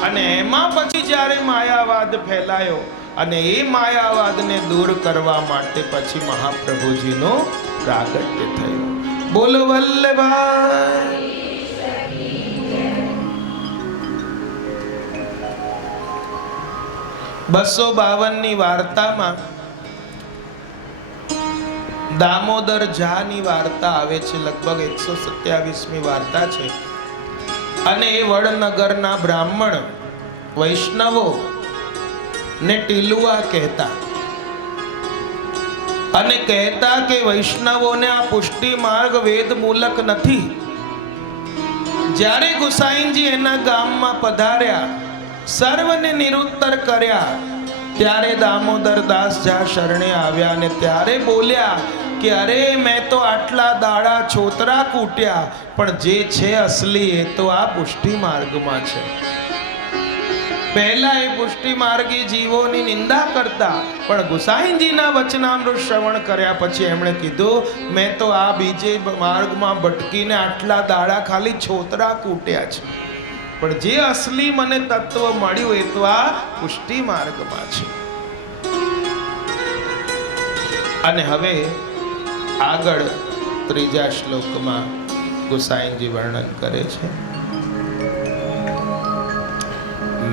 અને એમાં પછી જ્યારે માયાવાદ ફેલાયો અને એ માયાવાદને દૂર કરવા માટે પછી મહાપ્રભુજીનો પ્રાગટ્ય થયું. બોલો વલ્લભાઈ. બસો 52ની વાર્તામાં દામોદર ઝાની વાર્તા આવે છે. લગભગ 127મી વાર્તા છે. અને એ વડનગરના બ્રાહ્મણ વૈષ્ણવો ને ટીલુઆ કહેતા, અને કહેતા કે વૈષ્ણવોને આ પુષ્ટિ માર્ગ વેદ મૂલક નથી. જ્યારે ગુસાઈજી એના ગામમાં પધાર્યા, સર્વને નિરુત્તર કર્યા, ત્યારે દામોદર દાસ ઝા શરણે આવ્યા અને ત્યારે બોલ્યા કે અરે મેં તો આટલા દાડા છોતરા કૂટ્યા, પણ જે છે અસલી એ તો આ પુષ્ટિ માર્ગમાં છે. પહેલા એ પુષ્ટિ માર્ગી જીવોની નિંદા કરતા, પણ ગુસાઈજીના વચનામૃત શ્રવણ કર્યા પછી એમણે કીધું મેં તો આ બીજે માર્ગમાં ભટકીને આટલા દાડા ખાલી છોતરા કૂટ્યા છે, પણ જે અસલી મને તત્વ મળ્યું એ તો આ પુષ્ટિ માર્ગમાં છે. અને હવે આગળ ત્રીજા શ્લોકમાં ગુસાઈજી વર્ણન કરે છે.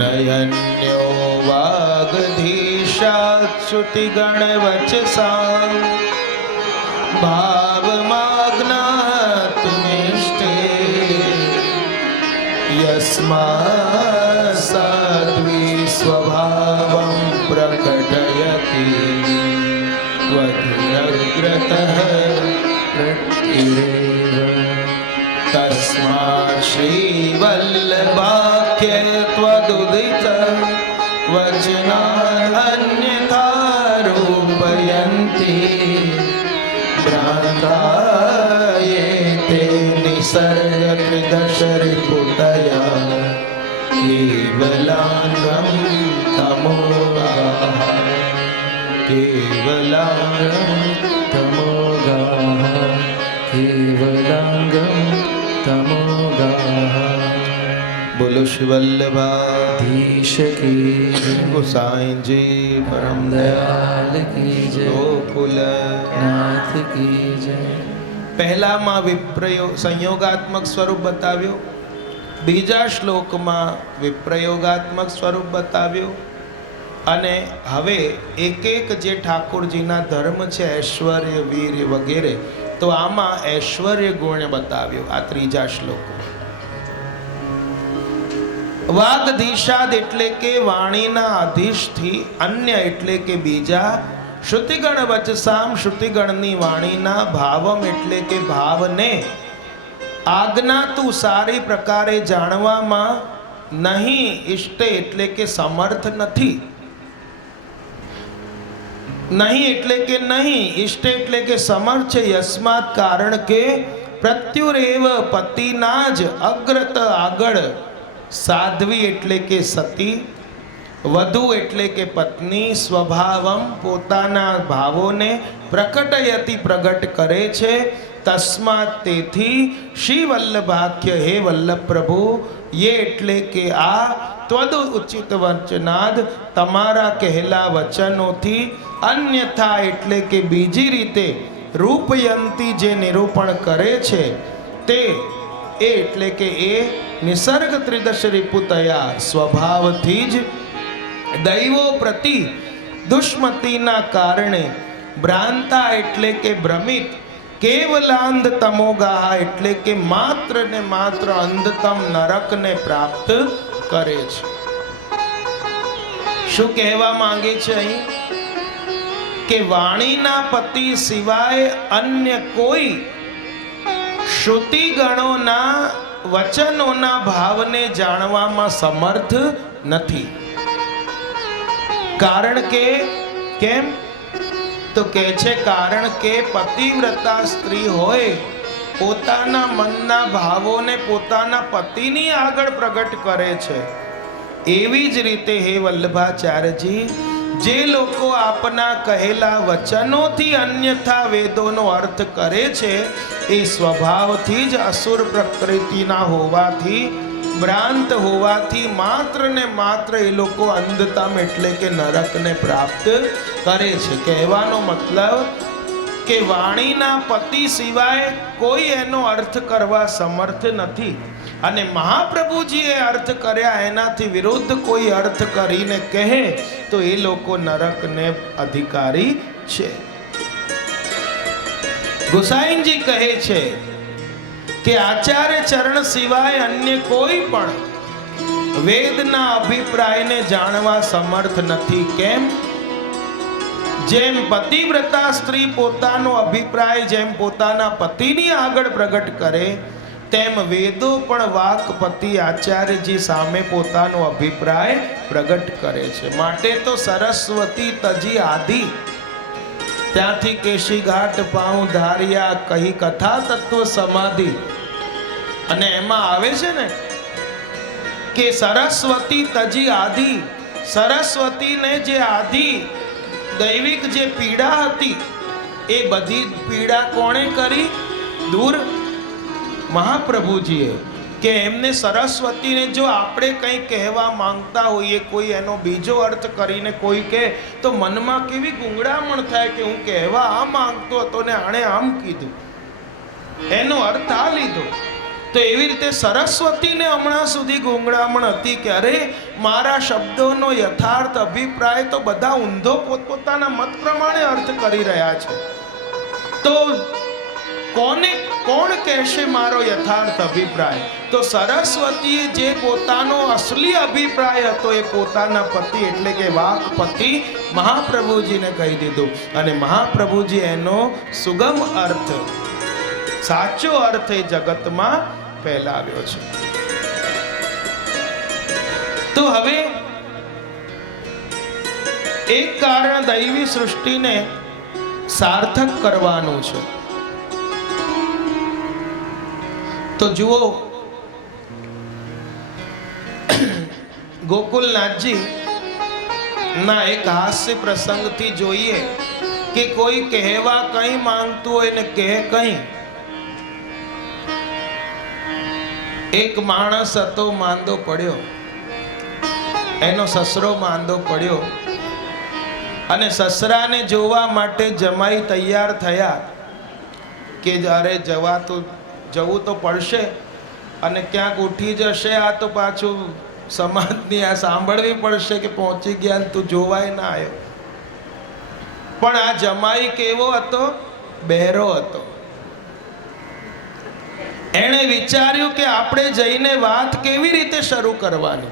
નયન્યો વાગધીશાચ્યુતિ ગણવચસા ભાવમાજ્ઞાતુમિષ્ટે યસ્મા સાધ્વી સ્વભાવં પ્રકટયતિ ત્વદિરગ્રતઃ પ્રતિરેવ તસ્માत् શ્રીવલ્લભાખ્ય ત્વદુદિત વચનાન્યથા રૂપયન્તિ ભ્રાંતાયેતે નિસર્ગત્રિદશરિપુતયા કેવલાંગં તમોગાઃ કેવલાંગં તમોગાઃ કેવલાંગં તમોગાઃ. બોલો શ્રી વલ્લભાધીશ કી જય. ગુસાઈજી પરમ દયાલ કી જય. ગોકુલનાથ કી જય. પહેલામાં સંયોગાત્મક સ્વરૂપ બતાવ્યો, બીજા શ્લોકમાં વિપ્રયોગાત્મક સ્વરૂપ બતાવ્યો, અને હવે એક એક જે ઠાકોરજીના ધર્મ છે ઐશ્વર્ય વીર્ય વગેરે, તો આમાં ઐશ્વર્ય ગુણ બતાવ્યો આ ત્રીજા શ્લોકમાં. વાગધીશાદ એટલે કે વાણીના અધીશથી, અન્ય એટલે કે બીજા, શ્રુતિગણ વચસામ શ્રુતિગણની વાણીના, ભાવમ એટલે કે ભાવને, આજ્ઞાતું સારી પ્રકારે જાણવામાં નહીં, ઇષ્ટે એટલે કે સમર્થ નથી, નહીં એટલે કે નહીં, ઇષ્ટ એટલે કે સમર્થ છે, યસ્માત કારણ કે, પ્રત્યુરેવ પતિના જ અગ્રત આગળ, સાધ્વી એટલે કે સતી, વધુ એટલે કે પત્ની, સ્વભાવમ પોતાના ભાવોને, પ્રકટયતિ પ્રગટ કરે છે, તસ્માત તેથી, શ્રી વલ્લભાખ્ય હે વલ્લભ પ્રભુ, યે એટલે કે આ, ત્વદ ઉચિત વચનાદ તમારા કહેલા વચનોથી, અન્યથા એટલે કે બીજી રીતે, રૂપયંતી જે નિરૂપણ કરે છે તે, એ એટલે કે એ નિસર્ગ ત્રિદશ રિપુતયા સ્વભાવથી જ દૈવો પ્રતિ દુષ્મતીના કારણે, ભ્રાંતા એટલે કે ભ્રમિત, કેવલાંધ તમોગાહ એટલે કે માત્ર ને માત્ર અંધતમ નરકને પ્રાપ્ત કરે છે. શું કહેવા માંગે છે અહીં? કે વાણીના પતિ સિવાય અન્ય કોઈ શ્રુતિગણોના વચનોના ભાવને જાણવામાં સમર્થ નથી. કારણ કે કેમ? તો કહે છે કારણ કે પતિવ્રતા સ્ત્રી હોય, પોતાના મનના ભાવોને પોતાના પતિની આગળ પ્રગટ કરે છે. એવી જ રીતે હે વલ્લભાચાર્યજી, જે લોકો આપના કહેલા વચનોથી અન્યથા વેદોનો અર્થ કરે છે, એ સ્વભાવથી જ અસુર પ્રકૃતિના હોવાથી, ભ્રાંત હોવાથી માત્ર ને માત્ર એ લોકો અંધતમ એટલે કે નરકને પ્રાપ્ત કરે છે. કહેવાનો મતલબ કે વાણીના પતિ સિવાય કોઈ એનો અર્થ કરવા સમર્થ નથી, અને મહાપ્રભુજીએ અર્થ કર્યા એનાથી વિરુદ્ધ કોઈ અર્થ કરીને કહે તો એ લોકો નરકને અધિકારી છે. ગુસાઈજી કહે છે કે આચાર્ય ચરણ સિવાય અન્ય કોઈ પણ વેદના અભિપ્રાયને જાણવા સમર્થ નથી. કેમ? જેમ પતિવ્રતા સ્ત્રી પોતાનો અભિપ્રાય જેમ પોતાના પતિની આગળ પ્રગટ કરે, તેમ વેદો પણ વાકપતિ આચાર્યજી સામે પોતાનો અભિપ્રાય પ્રગટ કરે છે. માટે તો સરસ્વતી તજી આદિ, ત્યાંથી કેશી ઘાટ પાઉં ધાર્યા કહી કથા તત્વ સમાધિ. અને એમાં આવે છે ને કે સરસ્વતી તજી આદિ, સરસ્વતીને જે આદિ દૈવિક જે પીડા હતી એ બધી પીડા કોણે કરી દૂર? મહાપ્રભુજીએ. કે એમને સરસ્વતીને જો આપણે કંઈ કહેવા માંગતા હોઈએ, કોઈ એનો બીજો અર્થ કરીને કોઈ કહે તો મનમાં કેવી ગુંગળામણ થાય કે હું કહેવા આ માંગતો હતો ને આણે આમ કીધું, એનો અર્થ આ લીધો. તો એવી રીતે સરસ્વતીને હમણાં સુધી ગુંગળામણ હતી કે અરે મારા શબ્દોનો યથાર્થ અભિપ્રાય તો બધા ઊંધો પોતપોતાના મત પ્રમાણે અર્થ કરી રહ્યા છે, તો કોણ કહેશે મારો યથાર્થ અભિપ્રાય? તો સરસ્વતીએ જે પોતાનો અસલી અભિપ્રાય હતો એ પોતાના પતિ એટલે કે વાકપતિ મહાપ્રભુજીને કહી દીધું, અને મહાપ્રભુજી એનો સુગમ અર્થ, સાચો અર્થ એ જગતમાં ફેલાવ્યો છે. તો હવે એક કારણ દૈવી સૃષ્ટિને સાર્થક કરવાનું છે. તો જુઓ, ગોકુલનાથજી ના એક હાસ્ય પ્રસંગથી જોઈએ કે કોઈ કહેવા કંઈ માંગતું હોય ને કહે કંઈ. એક માણસ હતો, માંદો પડ્યો, એનો સસરો માંદો પડ્યો, અને સસરાને જોવા માટે જમાઈ તૈયાર થયા કે જ્યારે જવું તો પડશે, અને ક્યાંક ઉઠી જશે, આ તો પાછું સમાજની આ સાંભળવી પડશે કે પહોંચી ગયા તું જોવાય ના આવ્યો. પણ આ જમાઈ કેવો હતો? બહેરો હતો. એણે વિચાર્યું કે આપણે જઈને વાત કેવી રીતે શરૂ કરવાની,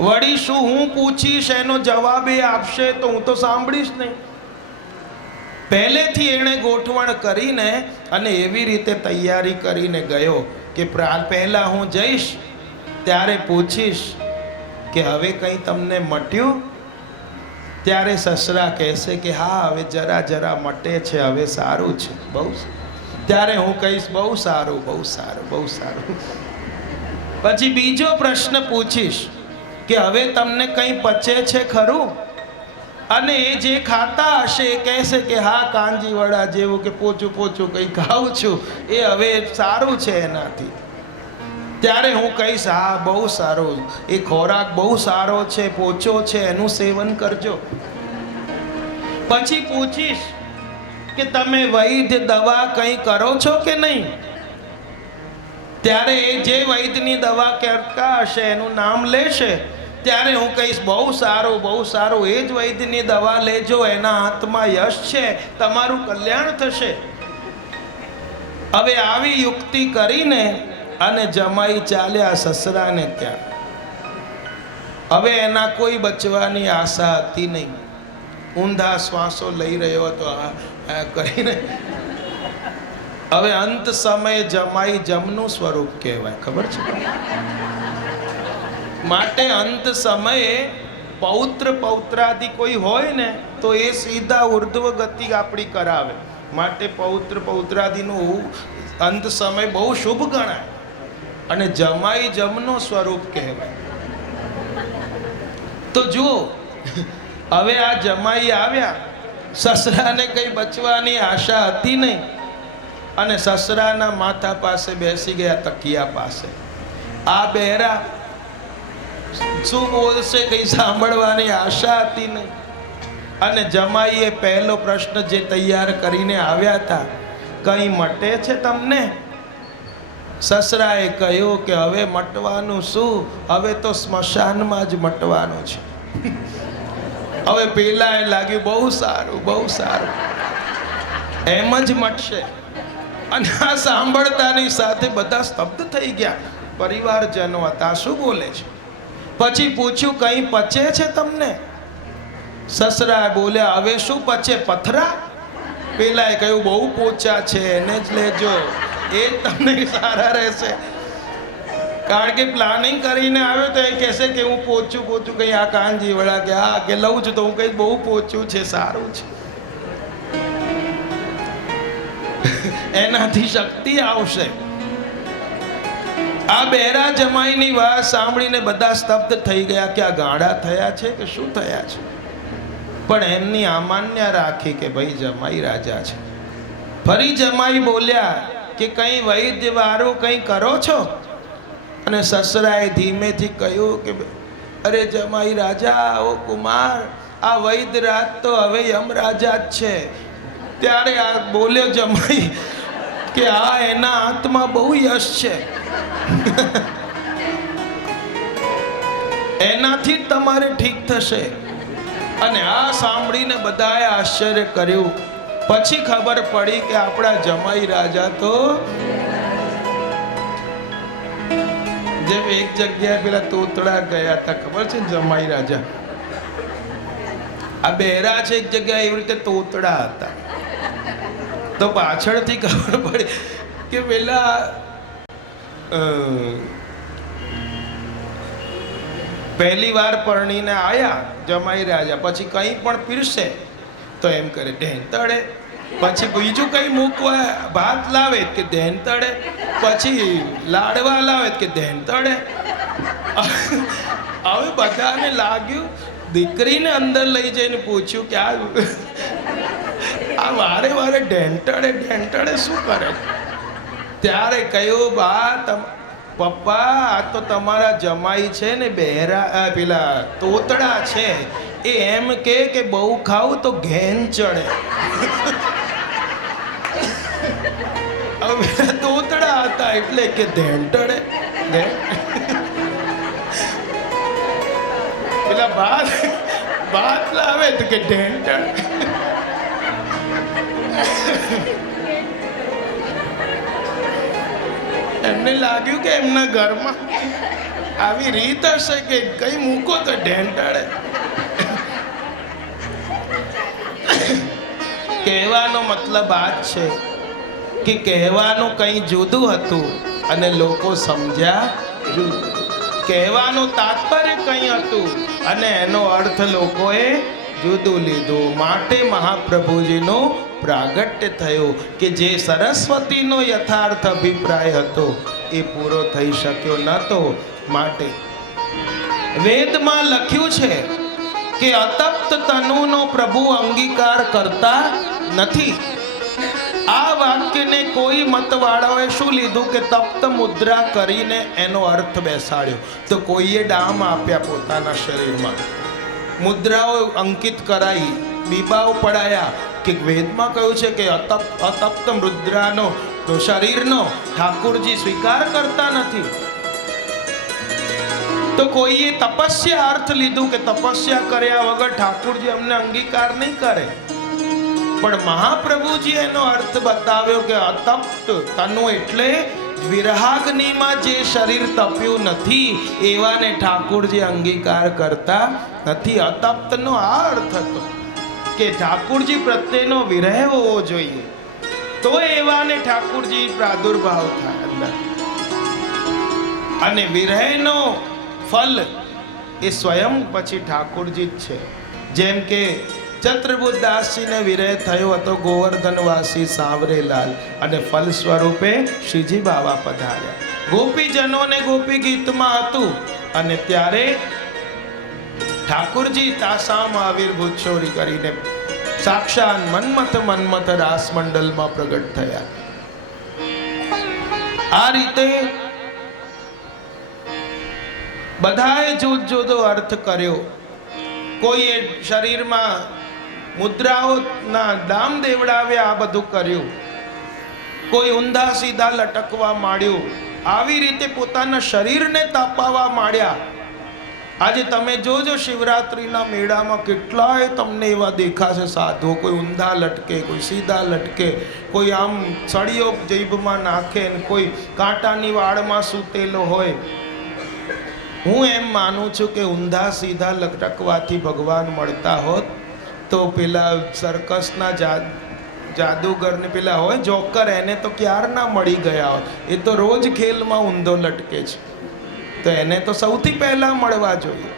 વળી શું હું પૂછીશ એનો જવાબ એ આપશે તો હું તો સાંભળીશ નહીં. પહેલેથી એણે ગોઠવણ કરીને અને એવી રીતે તૈયારી કરીને ગયો કે પહેલા હું જઈશ ત્યારે પૂછીશ કે હવે કંઈ તમને મટ્યું? ત્યારે સસરા કહેશે કે હા હવે જરા જરા મટે છે, હવે સારું છે, બહુ. ત્યારે હું કહીશ બહુ સારું, બહુ સારું, બહુ સારું. પછી બીજો પ્રશ્ન પૂછીશ કે હવે તમને કંઈ પચે છે ખરું? અને એ જે ખાતા હશે એ કહેશે કે હા કાંજી વડા જેવું કે પોચું પોચું કંઈ ખાઉં છું, એ હવે સારું છે એનાથી. ત્યારે હું કહીશ હા બહુ સારું, એ ખોરાક બહુ સારો છે, પોચો છે, એનું સેવન કરજો. પછી પૂછીશ કે તમે વૈદ્ય દવા કંઈ કરો છો કે નહીં? ત્યારે એ જે વૈદ્યની દવા કરતા હશે એનું નામ લેશે. ત્યારે હું કહીશ બહુ સારું, બહુ સારું, એ જ વૈદ્યની દવા લેજો, એના હાથમાં યશ છે, તમારું કલ્યાણ થશે. હવે આવી યુક્તિ કરીને અને જમાઈ ચાલ્યા સસરાને ત્યાં. હવે એના કોઈ બચવાની આશા હતી નહીં. ઊંધા શ્વાસો લઈ રહ્યો હતો કરીને. હવે અંત સમયે જમાઈ જમનું સ્વરૂપ કહેવાય, ખબર છે? માટે અંત સમયે પૌત્રાદિ કોઈ હોય ને તો એ સીધા ઉર્ધ્વ ગતિ આપણી કરાવે. માટે પૌત્રાદિનું અંત સમય બહુ શુભ ગણાય, અને જમાઈ જમનો સ્વરૂપ કહેવાય. તો જુઓ, હવે આ જમાઈ આવ્યા, સસરાને કંઈ બચવાની આશા હતી નહીં, અને સસરાના માથા પાસે બેસી ગયા, તકિયા પાસે. આ બહેરા શું બોલશે કંઈ સાંભળવાની આશા હતી નહીં. અને જમાઈએ પહેલો પ્રશ્ન જે તૈયાર કરીને આવ્યા હતા, કંઈ મટે છે તમને? સસરાએ કહ્યું કે હવે મટવાનું શું, હવે તો સ્મશાનમાં જ મટવાનું છે. હવે પેલાએ લાગ્યું બહુ સારું, બહુ સારું, એમ જ મટશે. અને આ સાંભળતાની સાથે બધા સ્તબ્ધ થઈ ગયા. પરિવારજનો હતા, શું બોલે છે? પછી પૂછ્યું કંઈ પચે છે તમને? સસરા બોલ્યા હવે શું પચે, પથરા? પેલાએ કહ્યું બહુ પોચા છે, એને જ લેજો, એ જ તમને સારા રહેશે. કારણ કે પ્લાનિંગ કરીને આવ્યો તો એ કહેશે કે હું પોચું કંઈ આ કાનજી વડા કે હા કે લઉં છું તો હું કંઈ બહુ પોચું છે, સારું છે. એનાથી શક્તિ આવશે. આ બહેરા જમાઈની વાત સાંભળીને બધા સ્તબ્ધ થઈ ગયા કે આ ગાંડા થયા છે કે શું થયા છે. પણ એમની અમાન્ય રાખી કે ભાઈ જમાઈ રાજા છે. ફરી જમાઈ બોલ્યા કે કંઈ વૈદ્ય વાળું કંઈ કરો છો? અને સસરાએ ધીમેથી કહ્યું કે અરે જમાઈ રાજા, ઓ કુમાર, આ વૈદ્ય રાજ તો હવે યમરાજા જ છે. ત્યારે આ બોલ્યો જમાઈ કે આ એના હાથમાં બહુ યશ છે, એનાથી જ તમારે ઠીક થશે. અને આ સાંભળીને બધાએ આશ્ચર્ય કર્યું. પછી ખબર પડી કે આપણા જમાઈ રાજા તો જેમ એક જગ્યાએ પેલા તોતડા ગયા હતા, ખબર છે ને જમાઈ રાજા? આ બહેરા છે એક જગ્યાએ એવી રીતે તોતડા હતા. તો પાછળથી ખબર પડી કે પેલા પહેલી વાર પરણીને આયા જમાઈ રાજા, પછી કંઈ પણ પીરસે તો એમ કરે ઢેન તળે. પછી બીજું કંઈ મૂકવા ભાત લાવે કે ધેન તળે, પછી લાડવા લાવે કે ધેન તળે. હવે બધાને લાગ્યું, દીકરીને અંદર લઈ જઈને પૂછ્યું કે આ વારે વારે ઢેંટળે શું કરે? ત્યારે કહ્યું બા પપ્પા, આ તો તમારા જમાઈ છે ને બહેરા પેલા તોતડા છે, એ એમ કે બહુ ખાવું તો ઘેન ચડે. હવે તોતડા હતા એટલે કે ઢેંટળે. પેલા ભાત લાવે તો કે ઢેંટળ. એમને લાગ્યું કે એમના ઘરમાં આવી રીત હશે કે કઈ મૂકો તો ઢેંટાડે. કહેવાનો મતલબ આ જ છે કે કહેવાનું કંઈ જુદું હતું અને લોકો સમજ્યા જુદું. કહેવાનું તાત્પર્ય કંઈ હતું અને એનો અર્થ લોકોએ જુદું લીધું. માટે મહાપ્રભુજીનું પ્રાગટ્ય થયું કે જે સરસ્વતીનો યથાર્થ અભિપ્રાય હતો એ પૂરો થઈ શક્યો નહોતો. માટે વેદમાં લખ્યું છે કે અતપ્ત તનુનો પ્રભુ અંગીકાર કરતા નથી. આ વાક્યને કોઈ મતવાળાઓએ શું લીધું કે તપ્ત મુદ્રા કરીને એનો અર્થ બેસાડ્યો. તો કોઈએ ડામ આપ્યા પોતાના શરીરમાં, મુદ્રાઓ અંકિત કરાઈ, બીબાઓ પડાયા કે વેદમાં કહ્યું છે કે અતપ્ત મુદ્રાનો તો શરીરનો ઠાકુરજી સ્વીકાર કરતા નથી. તો કોઈએ તપસ્યા અર્થ લીધું કે તપસ્યા કર્યા વગર ઠાકુરજી અમને અંગીકાર નહીં કરે. પણ મહાપ્રભુજી એનો અર્થ બતાવ્યો કે અતપ્ત તનુ એટલે વિરહાગ્નિમાં જે શરીર તપ્યું નથી એવાને ઠાકુરજી અંગીકાર કરતા નથી. અતપ્તનો આ અર્થ હતો કે ઠાકુરજી પ્રત્યેનો વિરહ હોવો જોઈએ, તો એવાને ઠાકુરજી પ્રાદુર્ભાવ થાય અંદર. અને વિરહનો ફલ એ સ્વયં પછી ઠાકુરજી જ છે. જેમ કે ચતુર્બુદાસજીને વિરહ થયો હતો ગોવર્ધનવાસી સાવરેલાલ, અને ફલ સ્વરૂપે શ્રીજી બાવા પધાર્યા. ગોપીજનોને ગોપી ગીતમાં હતું અને ત્યારે ઠાકુરજી તાસામ આવિર્ભૂત ચોરી કરીને સાક્ષાત મન્મથ રાસ મંડલમાં પ્રગટ થયા. આ રીતે બધાએ જુદો જુદો અર્થ કર્યો. કોઈએ શરીરમાં મુદ્રાઓના દામ દેવડાવ્યા, આ બધું કર્યું. કોઈ ઊંધા સીધા લટકવા માંડ્યું, આવી રીતે પોતાના શરીરને તપાવવા માંડ્યા. આજે તમે જોજો શિવરાત્રિના મેળામાં કેટલાય તમને એવા દેખાશે સાધુઓ, કોઈ ઊંધા લટકે, કોઈ સીધા લટકે, કોઈ આમ સળીઓ જીભમાં નાખે ને કોઈ કાંટાની વાળમાં સૂતેલો હોય. હું એમ માનું છું કે ઊંધા સીધા લટકવાથી ભગવાન મળતા હોત તો પેલા સર્કસના જાદુગરને પેલા હોય જોકર, એને તો ક્યારના મળી ગયા હોત. એ તો રોજ ખેલમાં ઊંધો લટકે છે, તો એને તો સૌથી પહેલા મળવા જોઈએ.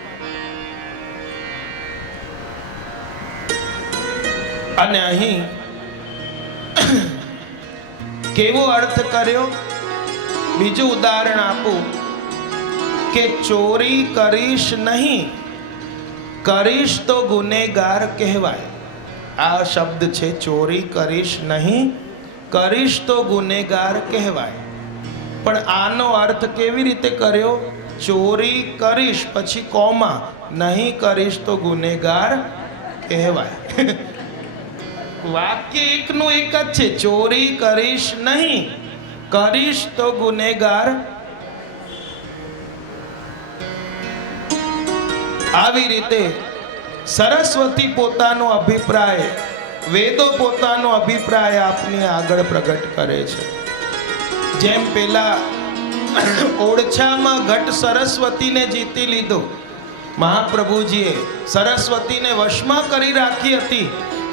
અને અહીં કેવો અર્થ કર્યો, બીજું ઉદાહરણ આપું કે ચોરી કરીશ નહીં, કરીશ તો ગુનેગાર કહેવાય. આ શબ્દ છે, ચોરી કરીશ નહીં, કરીશ તો ગુનેગાર કહેવાય. પણ આનો અર્થ કેવી રીતે કર્યો? ચોરી કરીશ પછી કોમા, નહીં કરીશ તો ગુનેગાર કહેવાય. વાક્ય એકનું એક જ છે, ચોરી કરીશ નહીં, કરીશ તો ગુનેગાર. આવી રીતે સરસ્વતી પોતાનો અભિપ્રાય, વેદો પોતાનો અભિપ્રાય આપની આગળ પ્રગટ કરે છે. જેમ પેલા ઓળછામાં ઘટ સરસ્વતીને જીતી લીધો, મહાપ્રભુજીએ સરસ્વતીને વશમાં કરી રાખી હતી.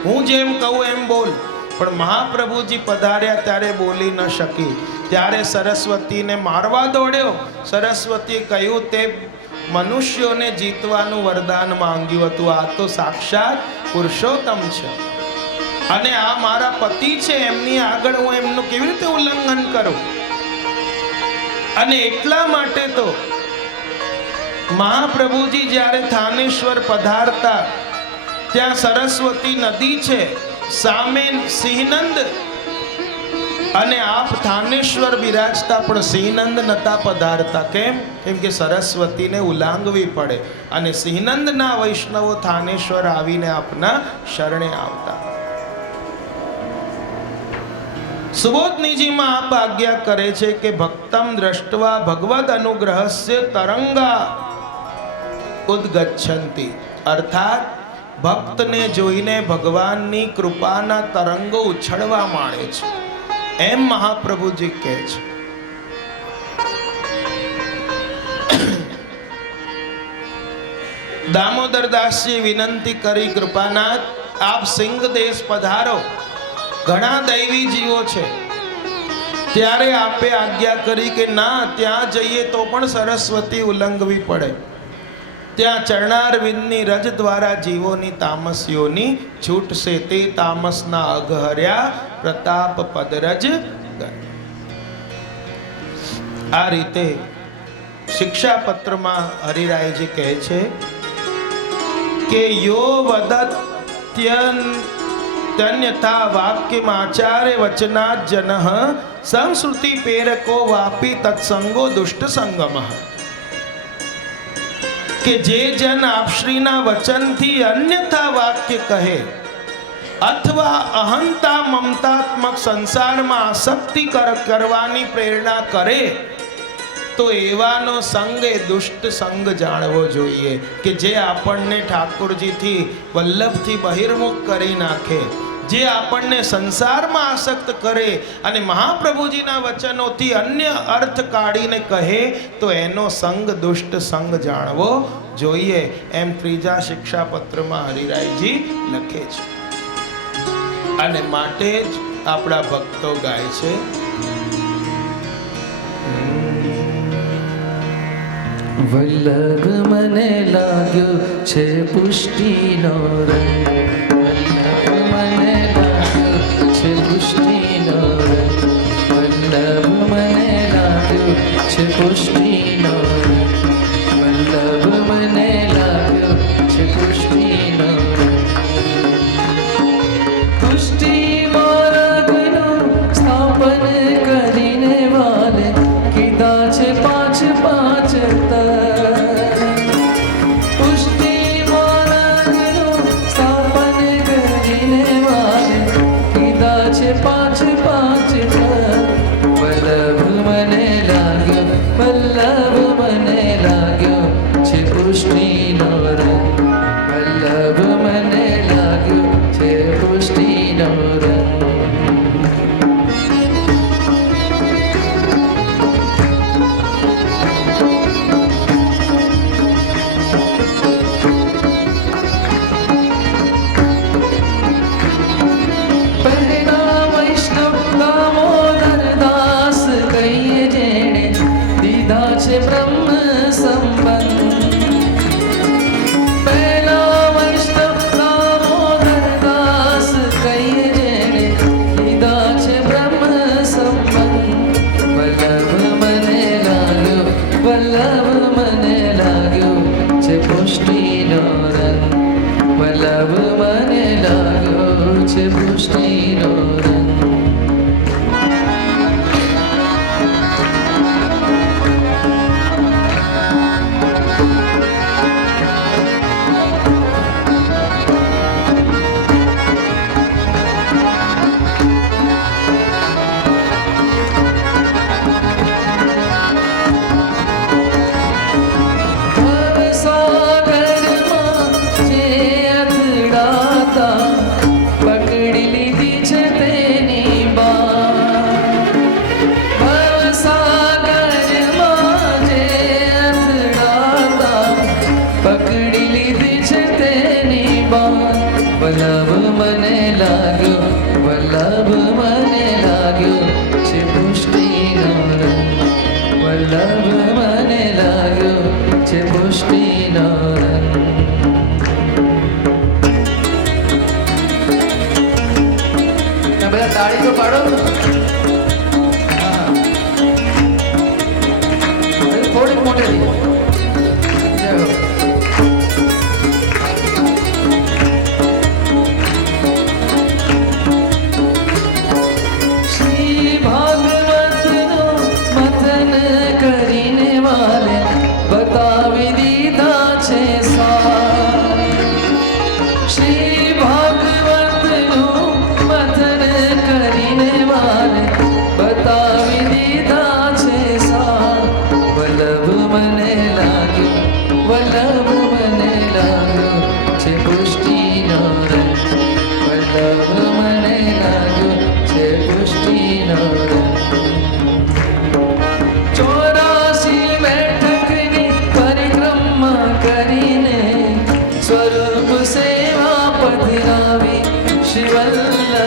હું જેમ કહું એમ બોલ, પણ મહાપ્રભુજી પધાર્યા ત્યારે બોલી ન શકી. ત્યારે સરસ્વતીને મારવા દોડ્યો. સરસ્વતીએ કહ્યું, તે મનુષ્યોને જીતવાનું વરદાન માંગ્યું હતું, આ તો સાક્ષાત પુરુષોત્તમ છે, અને આ મારા પતિ છે, એમની આગળ હું એમનું કેવી રીતે ઉલ્લંઘન કરું? અને એટલા માટે તો મહાપ્રભુજી જ્યારે થાનેશ્વર પધારતા, ત્યાં સરસ્વતી નદી છે, સામે સિંહનંદ, અને આપ થાનેશ્વર બિરાજતા પણ સિંહનંદ નતા પધારતા. કેમ? કેમ કે સરસ્વતીને ઉલાંઘવી પડે, અને સિંહનંદના વૈષ્ણવો થાનેશ્વર આવીને આપના શરણે આવતા. સુબોધનીજીમાં આપ આજ્ઞા કરે છે કે ભક્તમ દ્રષ્ટવા ભગવદ અનુગ્રહસ્ય તરંગા ઉદ્ગચ્છન્તિ, અર્થાત ભક્તને જોઈને ભગવાનની કૃપાના તરંગો ઉછળવા માંડે છે, એમ મહાપ્રભુજી કહે છે. દામોદરદાસજી વિનંતી કરી, કૃપાનાથ આપ સિંહ દેશ પધારો, ઘણા દૈવી જીવો છે. ત્યારે આપે આજ્ઞા કરી કે ના, ત્યાં જઈએ તો પણ સરસ્વતી ઉલ્લંઘવી પડે. ત્યાં ચરણારવિંદની રજ દ્વારા જીવોની તામસીઓની છૂટશે, તે તામસના અઘહર્યા પ્રતાપ પદરજ. આ રીતે શિક્ષાપત્રમાં હરિરાયજી કહે છે કે યો વદત્યન્યથા વાક્યમાચાર્ય વચનાત જનઃ સંસ્કૃતિ પ્રેરકો વાપી તત્સંગો દુષ્ટ સંગમઃ. કે જે જન આપશ્રીના વચનથી અન્યથા વાક્ય કહે અથવા અહંતા મમતાત્મક સંસારમાં આસક્તિ કરવાની પ્રેરણા કરે, તો એવાનો સંગ એ દુષ્ટ સંગ જાણવો જોઈએ, કે જે આપણને ઠાકોરજીથી વલ્લભથી બહિર્મુખ કરી નાખે, જે આપણને સંસારમાં આસક્ત કરે અને મહાપ્રભુજીના વચનોથી અન્ય અર્થ કાઢીને કહે, તો એનો સંગ દુષ્ટ સંગ જાણવો જોઈએ. એમ ત્રીજા શિક્ષાપત્રમાં હરિરાયજી લખે છે. અને માટે જ આપણા ભક્તો ગાય છે, વલ્લભ મને લાગ્યો છે પુષ્ટિનો રંગ, વલ્લભ મને લાગ્યો છે પુષ્ટિનો રંગ, વલ્લભ મને લાગ્યો છે પુષ્ટિનો રંગ, વલ્લભ મને લાગ્યો છે પુષ્ટિનો રંગ. પુષ્ટિ માર્ગનું સ્થાપન કરીને વાલે કીધા છે પાંચ પાંચ પુષ્ટિ માર્ગનું સ્થાપન કરીને લીધા છે બ્રહ્મ સંબંધ પહેલા વૈષ્ણવ દામોદર દાસ કહીએ જેને લીધા છે બ્રહ્મ સંબંધ વલ્લભ મને લાગ્યો છે પુષ્ટિનો રંગ વલ્લભ મને લાગ્યો છે પુષ્ટિનો રંગ વલ્લભ મને લાગ્યો છે પુષ્ટિનો રંગ વલ્લભ મને લાગ્યો છે પુષ્ટિનો રંગ બધા તાળી તો પાડો થોડીક મોટેથી જય હો બતાવી દીધા છે શ્રી ભાગવતનું મથન કરીને વાલે બતાવી દીધા છે વલ્લભ મને લાગ્યો છે પુષ્ટિનો રંગ વલ્લભ મને લાગ્યો છે પુષ્ટિનો રંગ સ્વરૂપ સેવા પધરાવી શિવલ્લભ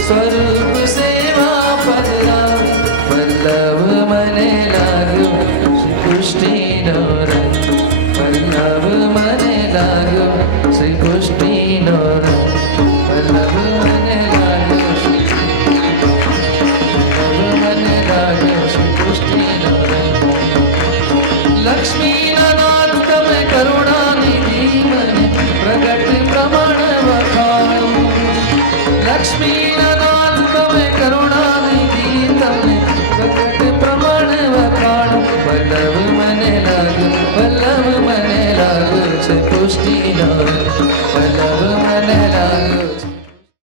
સ્વરૂપ સેવા પધરાવી વલ્લભ મને લાગ્યો પુષ્ટિનો રંગ